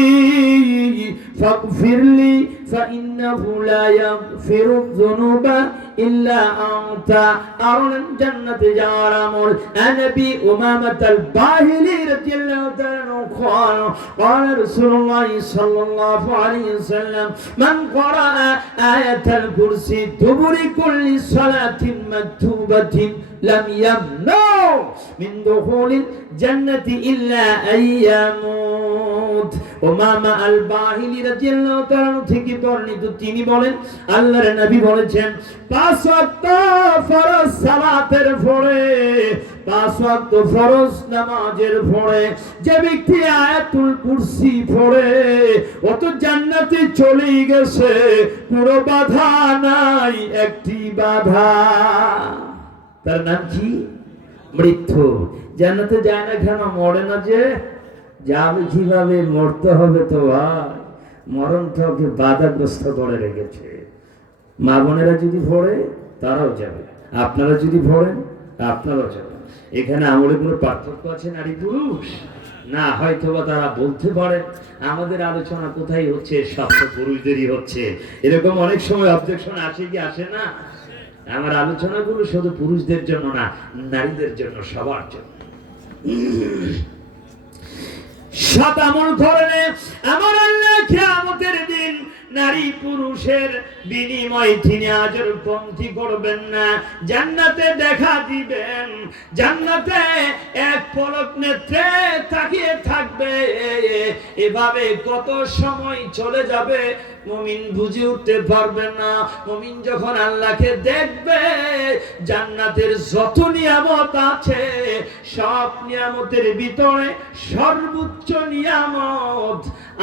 ফাগফির লি ফাইন্নাহু লা ইয়াগফিরুয যুনুবা ইল্লা আনতা। আর জান্নাতে যাওয়ার আমল। নবী উমামাহ আল বাহিলি রাদিয়াল্লাহু তাআলা قال قال رسول الله صلى الله عليه وسلم من قرأ آية الكرسي دبر كل صلاة مكتوبة لم يمنع من دخول الجنة إلا أن يموت। উমামা আল বাহিলি রাদিয়াল্লাহু তাআলা থেকে বর্ণিত, তিনি বলেন আল্লাহর নবী বলেছেন 5 ওয়াক্ত ফরজ সালাতের পরে, 5 ওয়াক্ত ফরজ নামাজের পরে যে ব্যক্তি আয়াতুল কুরসি পড়ে ও তো জান্নাতে চলে গেছে, কোনো বাধা নাই, একটি বাধা। তার নাম কি? মৃত্যু। জান্নাতে যায় না কেন? মরে না যে, যাবে কিভাবে? মরতে হবে তো ভাই। মরণটা ওকে বাধাগ্রস্ত করে রেখেছে। মা বোনেরা যদি ভরে তারাও যাবে, আপনারা যদি ভরেন আপনারাও যাবেন। এখানে আমলে কোনো পার্থক্য আছে নারী পুরুষ? না, হয়তোবা তারা বলতে পারে আমাদের আলোচনা কোথায় হচ্ছে, সব তো পুরুষদেরই হচ্ছে। এরকম অনেক সময় অবজেকশন আসে কি আসে না? আমার আলোচনাগুলো শুধু পুরুষদের জন্য না, নারীদের জন্য, সবার জন্য। সাত আমল করলে আমার আল্লাহ কিয়ামতের দিন নারী পুরুষের বিনিময় তিনি আজর কমতি করবেন না, জান্নাতে দেখা দিবেন। জান্নাতে এক পলক নেত্রে তাকিয়ে থাকবে। এভাবে কত সময় চলে যাবে মুমিন বুঝে উঠতে পারবে না। মুমিন যখন আল্লাহকে দেখবে, জান্নাতের যত নিয়ামত আছে সব নিয়ামতের ভিতরে সর্বোচ্চ নিয়ামত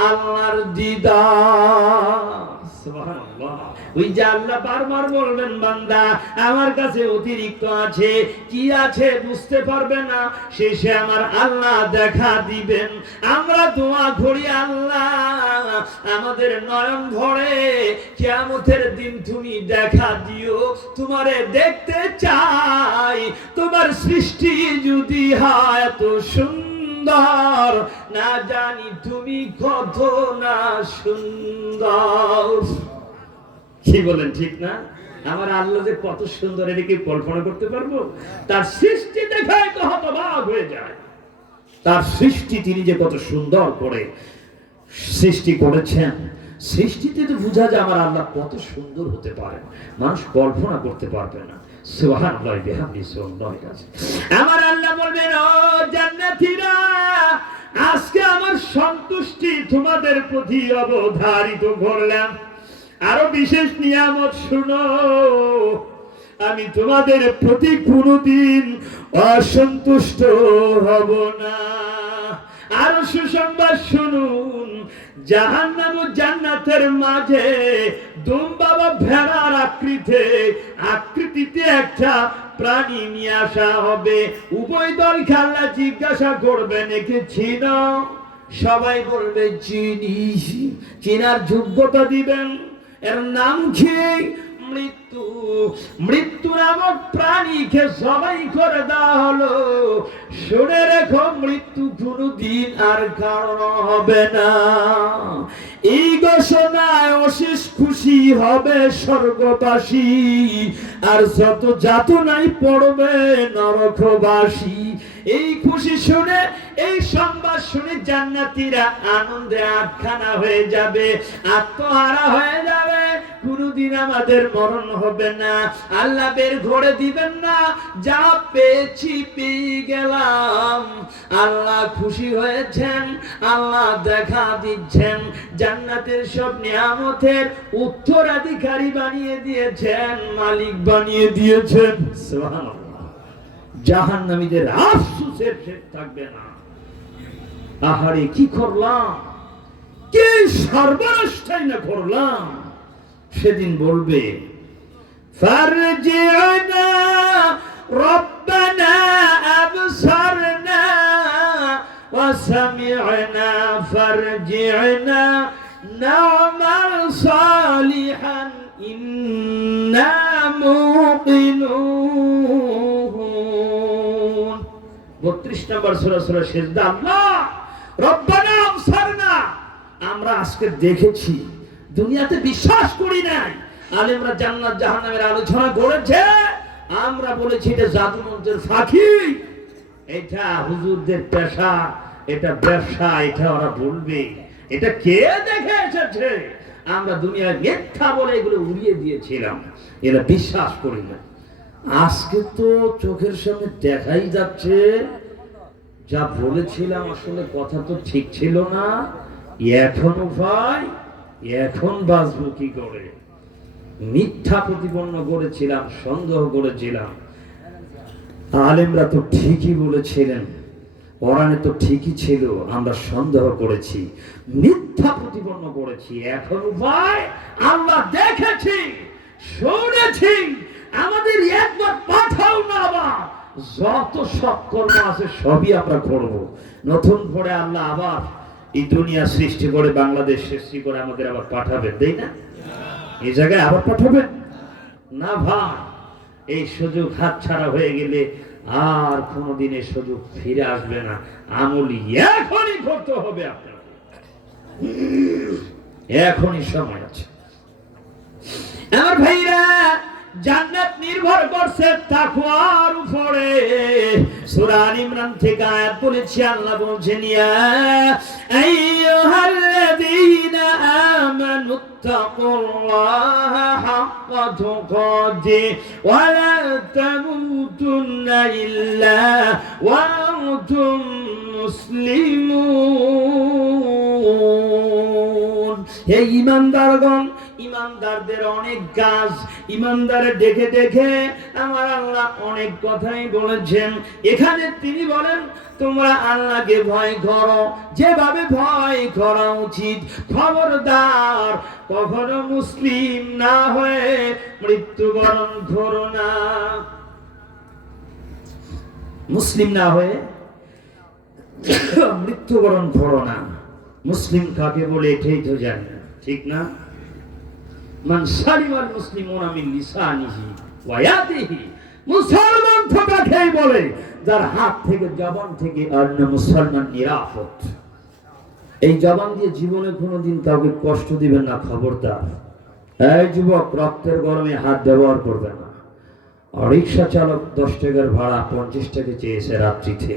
আল্লাহর দিদার। সুবহানাল্লাহ। ওই যে আল্লাহ বারবার বলবেন বান্দা আমার কাছে অতিরিক্ত আছে, কি আছে বুঝতে পারবে না, শেষে আমার আল্লাহ দেখা দিবেন। আমরা দোয়া করি আল্লাহ আমাদের নয়ন ভরে কিয়ামতের দিন তুমি দেখা দিও, তোমারে দেখতে চাই। তোমার সৃষ্টি যদি হয় এত সুন্দর, না জানি তুমি কত না সুন্দর। কি বলেন, ঠিক না? আমার আল্লাহ যে কত সুন্দর, এটা কি কল্পনা করতে পারবো? তার সৃষ্টি দেখায় তো হতবাক হয়ে যায়। তার সৃষ্টি তিনি যে কত সুন্দর করে সৃষ্টি করেছেন, সৃষ্টিতে তো বোঝা যায় আমার আল্লাহ কত সুন্দর হতে পারে, মানুষ কল্পনা করতে পারবে না। সুবহানাল্লাহ বিহামদি সুবহানাল্লাহ। আমার আল্লাহ বলবেন ও জান্নাতীরা, আজকে আমার সন্তুষ্টি তোমাদের প্রতি অবধারিত করলাম। আরো বিশেষ নিয়ামত শুনো, আমি তোমাদের প্রতি কোনদিন অসন্তুষ্ট হব না। আরো সুসংবাদ শুনুন, জাহান্নাম ও জান্নাতের মাঝে দুম্বা বা ভেড়ার আকৃতিতে একটা প্রাণী নিয়ে আসা হবে। উভয় দল খেলা জিজ্ঞাসা করবেন একে চিনো? সবাই বলবে চিনি। চিনার যোগ্যতা দিবেন। এর নাম কি? মৃত্যু। মৃত্যু নামক প্রাণীকে সবাই করে দেওয়া হলো। শুনে রেখো, মৃত্যু কোনদিন আর কারণ হবে না। এই ঘোষণায় অশেষ খুশি হবে স্বর্গবাসী, আর যত যাতনায় পড়বে নরকবাসী। এই খুশি শুনে, এই সংবাদ শুনে জান্নাতীরা আনন্দে আটখানা হয়ে যাবে, আত্মহারা হয়ে যাবে। কোনদিন আমাদের মরণ হবে না, আল্লাহ বের করে দিবেন না। যা পেয়েছি পেয়ে গেলাম। আল্লাহ খুশি হয়েছেন, আল্লাহ দেখা দিচ্ছেন, জান্নাতের সব নিয়ামতের উত্তরাধিকারী বানিয়ে দিয়েছেন, মালিক বানিয়ে দিয়েছেন। সুবহানাল্লাহ। জাহান্নামীদের আফসোসের শেষ থাকবে না। আহারে কি করলাম, কি সর্বনাশটাই না করলাম। সেদিন বলবে ফারজিনা রব وسمعنا فارجعنا نعمل صالحا إنا موقنون 32 নম্বর সূরা সূরা সিজদা। আল্লাহ রব্বানা আবসারনা, আমরা আজকে দেখেছি, দুনিয়াতে বিশ্বাস করি নাই। আলেমরা জান্নাত জাহান্নামের আলোচনা করেছে, আমরা বলেছি এটা জাদু মন্ত্রের ফাঁকি, এটা হুজুরদের পেশা, এটা ব্যবসা, এটা ওরা বলবে। এটা কে দেখে এসেছে? আমরা দুনিয়ায় মিথ্যা বলে এগুলো উড়িয়ে দিয়েছিলাম, এরা বিশ্বাস করি না। আজকে তো চোখের সামনে দেখাই যাচ্ছে, যা বলেছিলাম আসলে কথা তো ঠিক ছিল না। এখন উপায়, এখন বাঁচবো কি করে? মিথ্যা প্রতিপন্ন করেছিলাম, সন্দেহ করেছিলাম। আলেমরা তো ঠিকই বলেছিলেন, কোরআনে তো ঠিকই ছিল, আমরা সন্দেহ করেছি, মিথ্যা প্রতিপন্ন করেছি। এখন উপায়, আল্লাহ দেখেছি, শুনেছি, আমাদের একবার পাঠাও না, আবার যত সৎকর্ম আছে সবই আমরা করব। নতুন করে আল্লাহ আবার এই দুনিয়া সৃষ্টি করে, বাংলাদেশ সৃষ্টি করে আমাদের আবার পাঠাবেন, তাই না? এই জায়গায় আবার পাঠাবেন না ভাই। এই সুযোগ হাতছাড়া হয়ে গেলে আর কোনোদিন এই সুযোগ ফিরে আসবে না। আমলি এখনই করতে হবে আপনাকে, এখনই সময় আছে। আমার ভাইরা, জান্নাত নির্ভর করছে তাকওয়ার উপরে। সূরা আল ইমরান থেকে আয়াত বলেছি, আল্লাহ বলছেন, ইয়া আইয়ুহাল্লাযীনা আমানুত্তাকুল্লাহা হাক্কা তুকাতিহি ওয়া লা তামুতুন্না ইল্লা ওয়া আনতুম মুসলিমুন। হে ঈমানদারগণ, ঈমানদারদের অনেক কাজ, ঈমানদারে দেখে দেখে আমার আল্লাহ অনেক কথাই বলেছেন। এখানে তিনি বলেন, তোমরা আল্লাহকে ভয় করো যেভাবে ভয় করা উচিত। খবরদার কখনো মুসলিম না হয়ে মৃত্যুবরণ করো না। মুসলিম না হয়ে মৃত্যুবরণ করো না। মুসলিম কাকে বলে এটাই তো জানি না, ঠিক না? মান সালিমাল মুসলিমুনা মিন লিসানিহি ওয়া ইয়াদিহি, মুসলমান তো কাকেই বলে যার হাত থেকে, জবান থেকে অন্য মুসলমান নিরাপদ। এই জবান দিয়ে জীবনে কোনোদিন কাউকে কষ্ট দিবেন না, খবরদার। এই যুবক, রক্তের গরমে হাত ব্যবহার করবে না। রিক্সা চালক 10 টাকার ভাড়া 50 টাকা চেয়েছে রাত্রিতে,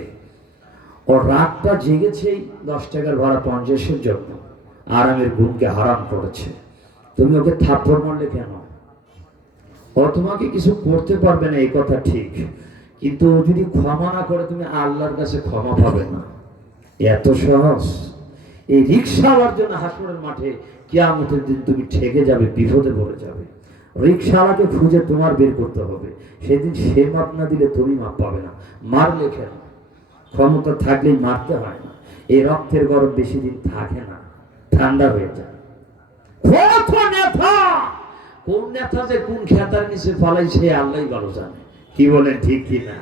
ও রাতটা জেগেছে 10 টাকার ভাড়া 50-এর জন্য, আরামের ঘুমকে হারাম করেছে। তুমি ওকে থাপ্পড় মারলে কেন? ও তোমাকে কিছু করতে পারবে না, এই কথা ঠিক, কিন্তু ও যদি ক্ষমা না করে তুমি আল্লাহর কাছে ক্ষমা পাবে না। এত সহজ? এই রিক্সাওয়ালার জন্য হাসরের মাঠে কিয়ামতের দিন তুমি ঠেকে যাবে, বিপদে পড়ে যাবে। রিক্সাওয়ালাকে খুঁজে তোমার বের করতে হবে, সেদিন সে মাপ না দিলে তুমি মাপ পাবে না। মারলে কেন? ক্ষমতা থাকলেই মারতে হয় না। এই রক্তের গরম বেশি দিন থাকে না, ঠান্ডা হয়ে যায়। কত নেতা, কোন নেতা যে কোন খেতার নিচে পালাইছে আল্লাহই ভালো জানে। কি বলেন, ঠিক কি না?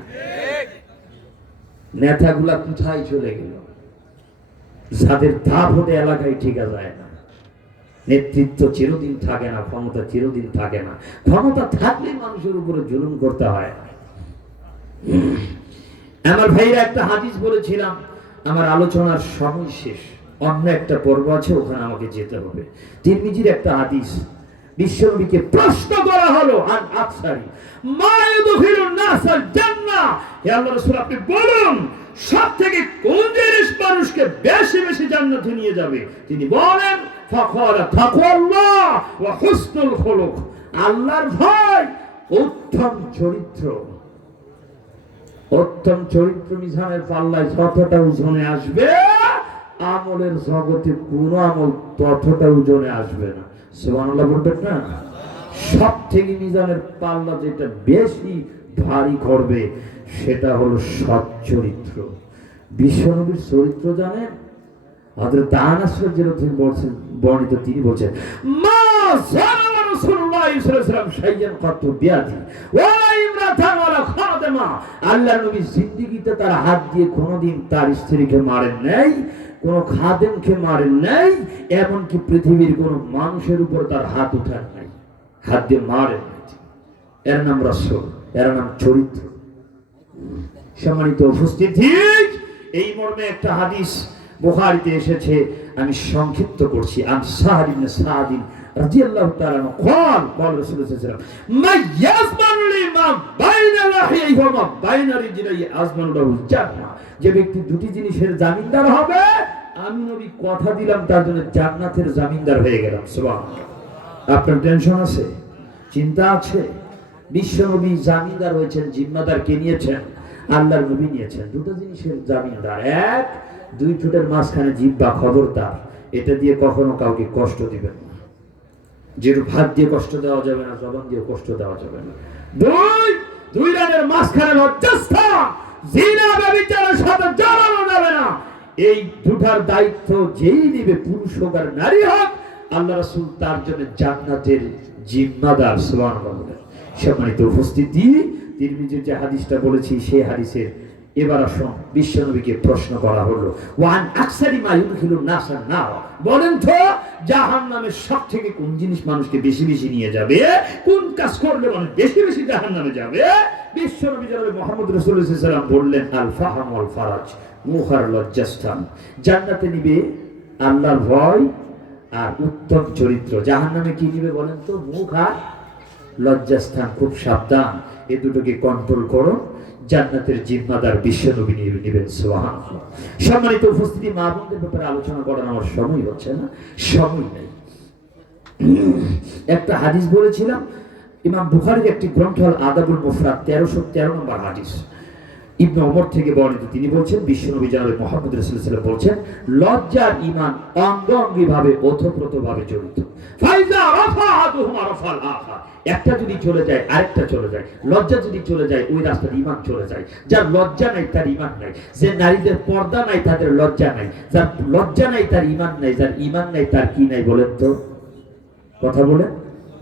নেতাগুলা কোথায় চলে গেল? যাদের ধাপ হতে এলাকায় ঠিকা যায় না। নেতৃত্ব চিরদিন থাকে না, ক্ষমতা চিরদিন থাকে না। ক্ষমতা থাকলেই মানুষের উপরে জুলুম করতে হয়। আমার ভাইরা, একটা হাদিস বলেছিলাম, আমার আলোচনার সময় শেষ, অন্য একটা পর্ব আছে, ওখানে আমাকে যেতে হবে। তিরমিজির একটা হাদিস, বিশ্বনবীকে প্রশ্ন করা হলো, আন আকসারি মা ইউদখিলুন নাসাল জান্নাহ, হে আল্লাহর রাসূল, আপনি বলুন সবথেকে কোন জিনিস মানুষকে বেশি বেশি জান্নাতে নিয়ে যাবে? তিনি বলেন, ফাকালা তাকওয়াল্লাহ ওয়া হুসনুল খুলুক, আল্লাহর ভয়, উত্তম চরিত্র। উত্তম চরিত্র মিজানের পাল্লায় যতটা ওজনে আসবে, আমলের জগতে কোন আমল ততটা ওজনে আসবে না। সুবহানাল্লাহ বলবেন না? সব থেকে মিজানের পাল্লা যেটা বেশি ভারী করবে সেটা হলো সৎ চরিত্র। বিশ্বনবীর চরিত্র জানেন? হযরত আনাস রাদিয়াল্লাহু আনহু বলছেন, বর্ণিত, তিনি বলছেন, মা সাল্লাল্লাহু রাসূলুল্লাহ সাল্লাল্লাহু আলাইহি ওয়াসাল্লাম শাইয়ান কাতু বিয়াদি ওয়া ইমরাত জাউজাতান ওয়ালা খাদেমা, আল্লাহর নবী জিন্দেগিতে তার হাত দিয়ে কোনোদিন তার স্ত্রীকে মারেন নাই, কোন খাদেমকে মারেন নাই, এমনকি পৃথিবীর কোন মানুষের উপর তার হাত উঠান নাই, হাত দিয়ে মারেন নাই। এর নাম রাসূল, এর নাম চরিত্র। সম্মানিত উপস্থিতি, এই মর্মে একটা হাদিস বুখারীতে এসেছে, আমি সংক্ষিপ্ত করছি। আন সাহল ইবনে সাদ রাদিয়াল্লাহু তাআলা قال قال রাসূল সাল্লাল্লাহু আলাইহি ওয়াসাল্লাম মা ইয়াজমানু লিমা বাইনা লাহিহি ওয়া মা বাইনা রিজলিহি আজমানু লাহু জান্নাহ। যে ব্যক্তি দুটি জিনিসের জামিনদার হবে, আমি নবী কথা দিলাম তার জন্য জান্নাতের জামিনদার হয়ে গেলাম। সুবহানাল্লাহ। আপনার টেনশন আছে, চিন্তা আছে? বিশ্ব নবী জামিনদার হয়েছেন, জিম্মাদার কে নিয়েছেন? আল্লাহর নবী নিয়েছেন। দুটো জিনিসের জামিনদার, এক, দুই ঠোঁটের মাঝখানে জিহ্বা, খবরদার এটা দিয়ে কখনো কাউকে কষ্ট দিবেন না। যেরূপ হাত দিয়ে কষ্ট দেওয়া যাবে না, জবান দিয়ে কষ্ট দেওয়া যাবে না। দুই, দুই রানের মাঝখানে লজ্জাস্থান, জিনা ব্যভিচারের সাথে জড়ানো যাবে না। এই দুটার দায়িত্ব যেই নিবে, পুরুষ হোক আর নারী হোক, আল্লাহ রাসূল তার জন্য জান্নাতের জিম্মাদার। সুবহানাল্লাহ। সম্মানিত উপস্থিতি, তিরমিজির যে হাদিসটা বলেছি সেই হাদিসের এবার আসুন, বিশ্বনবীকে প্রশ্ন করা হলো, ওয়ান আকসারি মা ইউদখিলুন নাসান নার, বলেন তো জাহান্নামে সব থেকে কোন জিনিস মানুষকে বেশি বেশি নিয়ে যাবে, কোন কাজ করলে মানুষ বেশি বেশি জাহান্নামে যাবে? বিশ্বনবী জনাবে মুহাম্মদ রাসূলুল্লাহ সাল্লাল্লাহু আলাইহি ওয়াসাল্লাম বললেন, আল ফাহম ওয়াল ফারাজ, মুখ আর লজ্জাস্থান। জান্নাতে নিবে আল্লাহর ভয় আর উত্তম চরিত্র, জাহান্নামে কি নিবে বলেন তো? মুখ আর লজ্জাস্থান। খুব সাবধান, এ দুটোকে কন্ট্রোল করো। জান্নাতের জিম্মাদার বিশ্বনবী নেবেন। সুবহানাল্লাহ। সম্মানিত উপস্থিতি, মা বোনদের ব্যাপারে আলোচনা করার আমার সময় হচ্ছে না, সময় নেই। একটা হাদিস বলেছিলাম, ইমাম বুখারীর একটি গ্রন্থ আল আদাবুল মুফরাদ 1313 নম্বর হাদিস, ইবনে ওমর থেকে বর্ণিত। তিনি বলছেন, বিশ্বনবী জনাবে মুহাম্মদ রাসূলুল্লাহ সাল্লাল্লাহু আলাইহি ওয়াসাল্লাম বলছেন, লজ্জার ঈমান অঙ্গাঙ্গিভাবে ওতপ্রোতভাবে জড়িত। ফাইজা রাফা আহাদুহুমা রাফাল আখার, একটা যদি চলে যায় আরেকটা চলে যায়। লজ্জা যদি চলে যায়, ওই রাস্তার ঈমান চলে যায়। যার লজ্জা নাই তার ঈমান নাই। যে নারীদের পর্দা নাই তাদের লজ্জা নাই। যার লজ্জা নাই তার ঈমান নাই। যার ঈমান নাই তার কি নাই বলেন তো? কথা বলেন।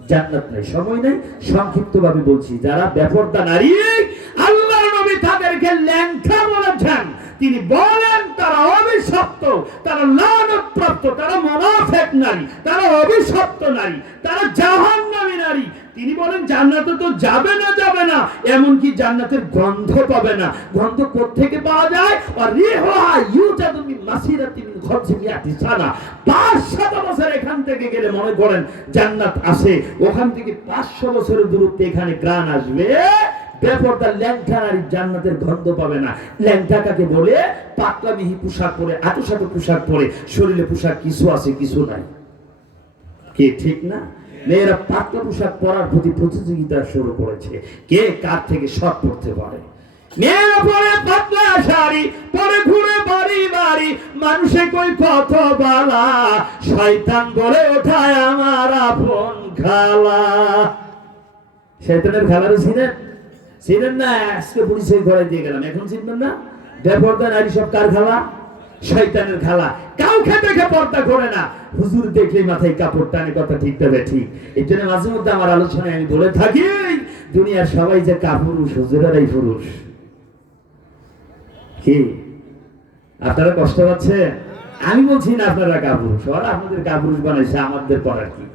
জান্নাত নাই। সময় নাই, সংক্ষিপ্তভাবে বলছি। যারা বেপরদা নারী, আল্লাহর নবী তাদেরকে ল্যাংটা বলেছেন। তিনি বলেন তারা অভিশপ্ত, তারা লানতপ্রাপ্ত, তারা মুনাফিক নারী, তারা অভিশপ্ত নারী, তারা জাহান্নামী নারী। তিনি বলেন জান্নাতে তো যাবে না, যাবে না, এমনকি জান্নাতের গন্ধ পাবে না। গন্ধ কোত্থেকে পাওয়া যায়? আর রিহা ইউজাদু মিন মাসিরাতি মিন খামসিমিয়াতি সানা, 500 বছর এখান থেকে গেলে মনে করেন জান্নাত আছে, ওখান থেকে 500 বছরের দূরত্বে এখানে গ্রাণ আসবে। বেপরদা ল্যাংটা নারী জান্নাতের গন্ধ পাবে না। ল্যাংটা কাকে বলে? পাতলা মিহি পোশাক পরে, আঁটোসাঁটো পোশাক পরে, শরীরে পোশাক কিছু আছে কিছু নাই। কে ঠিক না? মেয়েরা পাতলা পোশাক পরার প্রতি প্রতিযোগিতা শুরু করেছে, কে কার থেকে শর্ট পড়তে পারে। মেয়েরা পরে পাতলা শাড়ি পরে ঘুরে বাড়ি বাড়ি, মানুষে কই কত বালা, শয়তান বলে ওঠায় আমার আপন খালা। শয়তানের খালারও ছিলেন? ছিলেন না? আজকে পরিচয় করে দিয়ে গেলাম, এখন চিনবেন না? বেপরদা নারী সব কার খালা? শয়তানের খালা। কাউকে দেখে পর্দা করে না, হুজুর দেখলেই মাথায় কাপড় টানে। কথা ঠিক তবে ঠিক। এই জন্য মাঝে মধ্যে আমার আলোচনায় আমি বলে থাকি, দুনিয়ার সবাই যে কাপুরুষ, হুজুরেরাই পুরুষ। কি আপনারা কষ্ট পাচ্ছেন? আমি বলছি না আপনারা কাপুরুষ, ওরা আপনাদের কাপুরুষ বানাইছে, আমাদের করার কি?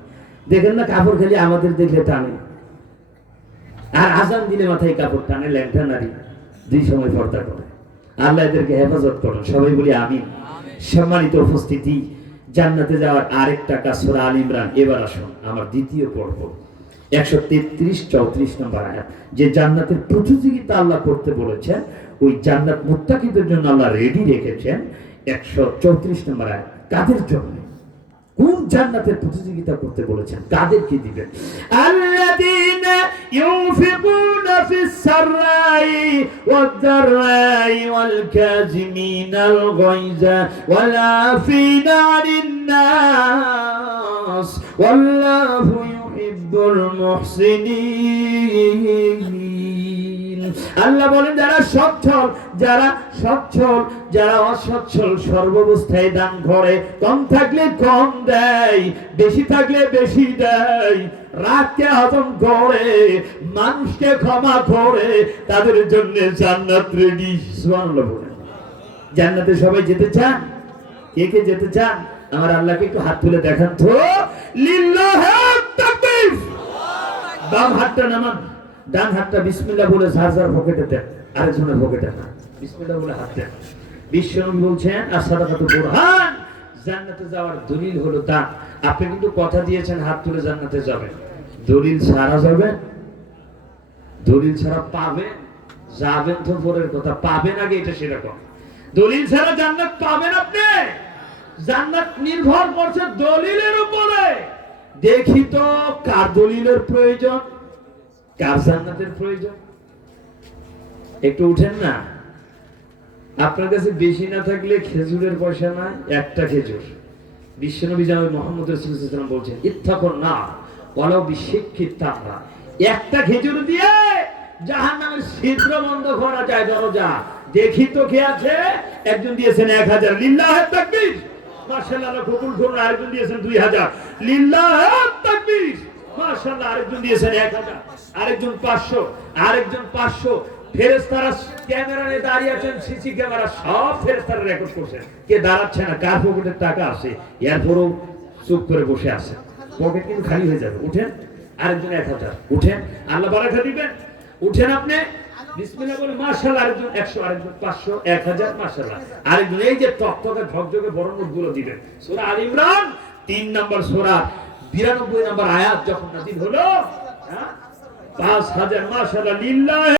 দেখেন না কাপড় খালি আমাদের দেখলে টানে, আর আজান দিলে মাথায় কাপড় টানে। ল্যাংটা নারী দুই সময় পর্দা করে। আল্লাহ এদেরকে হেফাজত করেন, সবাই বলি আমিন। সম্মানিত উপস্থিতি, জান্নাতে যাওয়ার আরেকটা কাজ সূরা আল ইমরান। এবার আসুন আমার দ্বিতীয় পর্ব, 133-34 নম্বর আয়াত। যে জান্নাতের প্রতিযোগিতা আল্লাহ করতে বলেছেন, ওই জান্নাত মুত্তাকিদের জন্য আল্লাহ রেডি রেখেছেন। 134 নম্বর আয়াত। কাদের জন্য? কোন জান্নাতের প্রতিযোগিতা করতে বলেছেন? কাদেরকে দিবেন? আল্লাযীনা ইউনফিকুনা ফিস সাররাই ওয়াদ দাররাই ওয়াল কাযিমিনাল গায়যা ওয়াল আফিনা আনিন নাস ওয়াল্লাহু ইউহিব্বুল মুহসিনিন। আল্লাহ বলেন যারা সচ্ছল, যারা অসচ্ছল, সর্বাবস্থায় দান করে, কম থাকলে কম দেয়, বেশি থাকলে বেশি দেয়, রাগকে হজম করে, মানুষকে ক্ষমা করে, তাদের জন্য জান্নাত রেডি। সুবহানাল্লাহ বলেন। জান্নাতে সবাই যেতে চান? কে কে যেতে চান? আমার আল্লাহকে একটু হাত তুলে দেখান তো। লিল্লাহি তাকবীর। বাম হাতটা নামান, ডান হাতটা বিসমিল্লাহ বলে ঝাড় ঝাড় পকেটে দেন, আরেকজনের পকেটে না, বিসমিল্লাহ বলে হাত দেন। বিশ্বনবী বলছেন as-সাদাকাতু বুরহান, জান্নাতে যাওয়ার দলিল হলো দান। আপনি কিন্তু কথা দিয়েছেন হাত তুলে জান্নাতে যাবেন, দলিল ছাড়া যাবেন? দলিল ছাড়া পাবেন? যাবেন তো পরের কথা, পাবেন আগে এটা সেরকম। দলিল ছাড়া জান্নাত পাবেন আপনি? জান্নাত নির্ভর করছে দলিলের উপরে। দেখি তো কার দলিলের প্রয়োজন, কার জান্নাতের প্রয়োজন। একটু উঠেন না। আপনার কাছে বেশি না থাকলে খেজুরের পয়সা নাই, একটা খেজুর। বিশ্বনবী জানাব মুহাম্মদ রাসূলুল্লাহ সাল্লাল্লাহু আলাইহি ওয়াসাল্লাম বলছেন ইত্তাকুন নার ওয়ালাউ বিশিক্কি তামরা। একটা খেজুর দিয়ে জাহান্নামের ছিদ্র বন্ধ করা যায়, দরজা। দেখি তো কে আছে? একজন দিয়েছেন 1000, লিল্লাহি তাকবীর, মাশাআল্লাহ, কবুল করুন। আরেকজন দিয়েছেন 2000, লিল্লাহি তাকবীর, মাশাআল্লাহ। আরেকজন দিয়েছেন 1000, আরেকজন 500, আরেকজন 500। ফেরেশতারা ক্যামেরা নিয়ে দাঁড়িয়ে আছেন, সিসি ক্যামেরা, সব ফেরেশতারা রেকর্ড করছেন। কে দাঁড়াচ্ছে না, কার পকেটের টাকা আছে, এরপরও চুপ করে বসে আছে। পকেট কিন্তু খালি হয়ে যাবে। উঠেন, আরেকজন 1000, উঠেন, আল্লাহ বারাকা দিবেন। উঠেন আপনি, বিসমিল্লাহ বলে মাশাআল্লাহ। আরেকজন 100, আরেকজন 500, 1000, মাশাআল্লাহ। আরেকজন এই যে টকটকে ঝকঝকে বড় নোটগুলো দিবেন। সূরা আল ইমরান 3 নম্বর সূরা 92 নম্বর আয়াত যখন নাযিল হলো, 5000, মাশাআল্লাহ, লিল্লাহি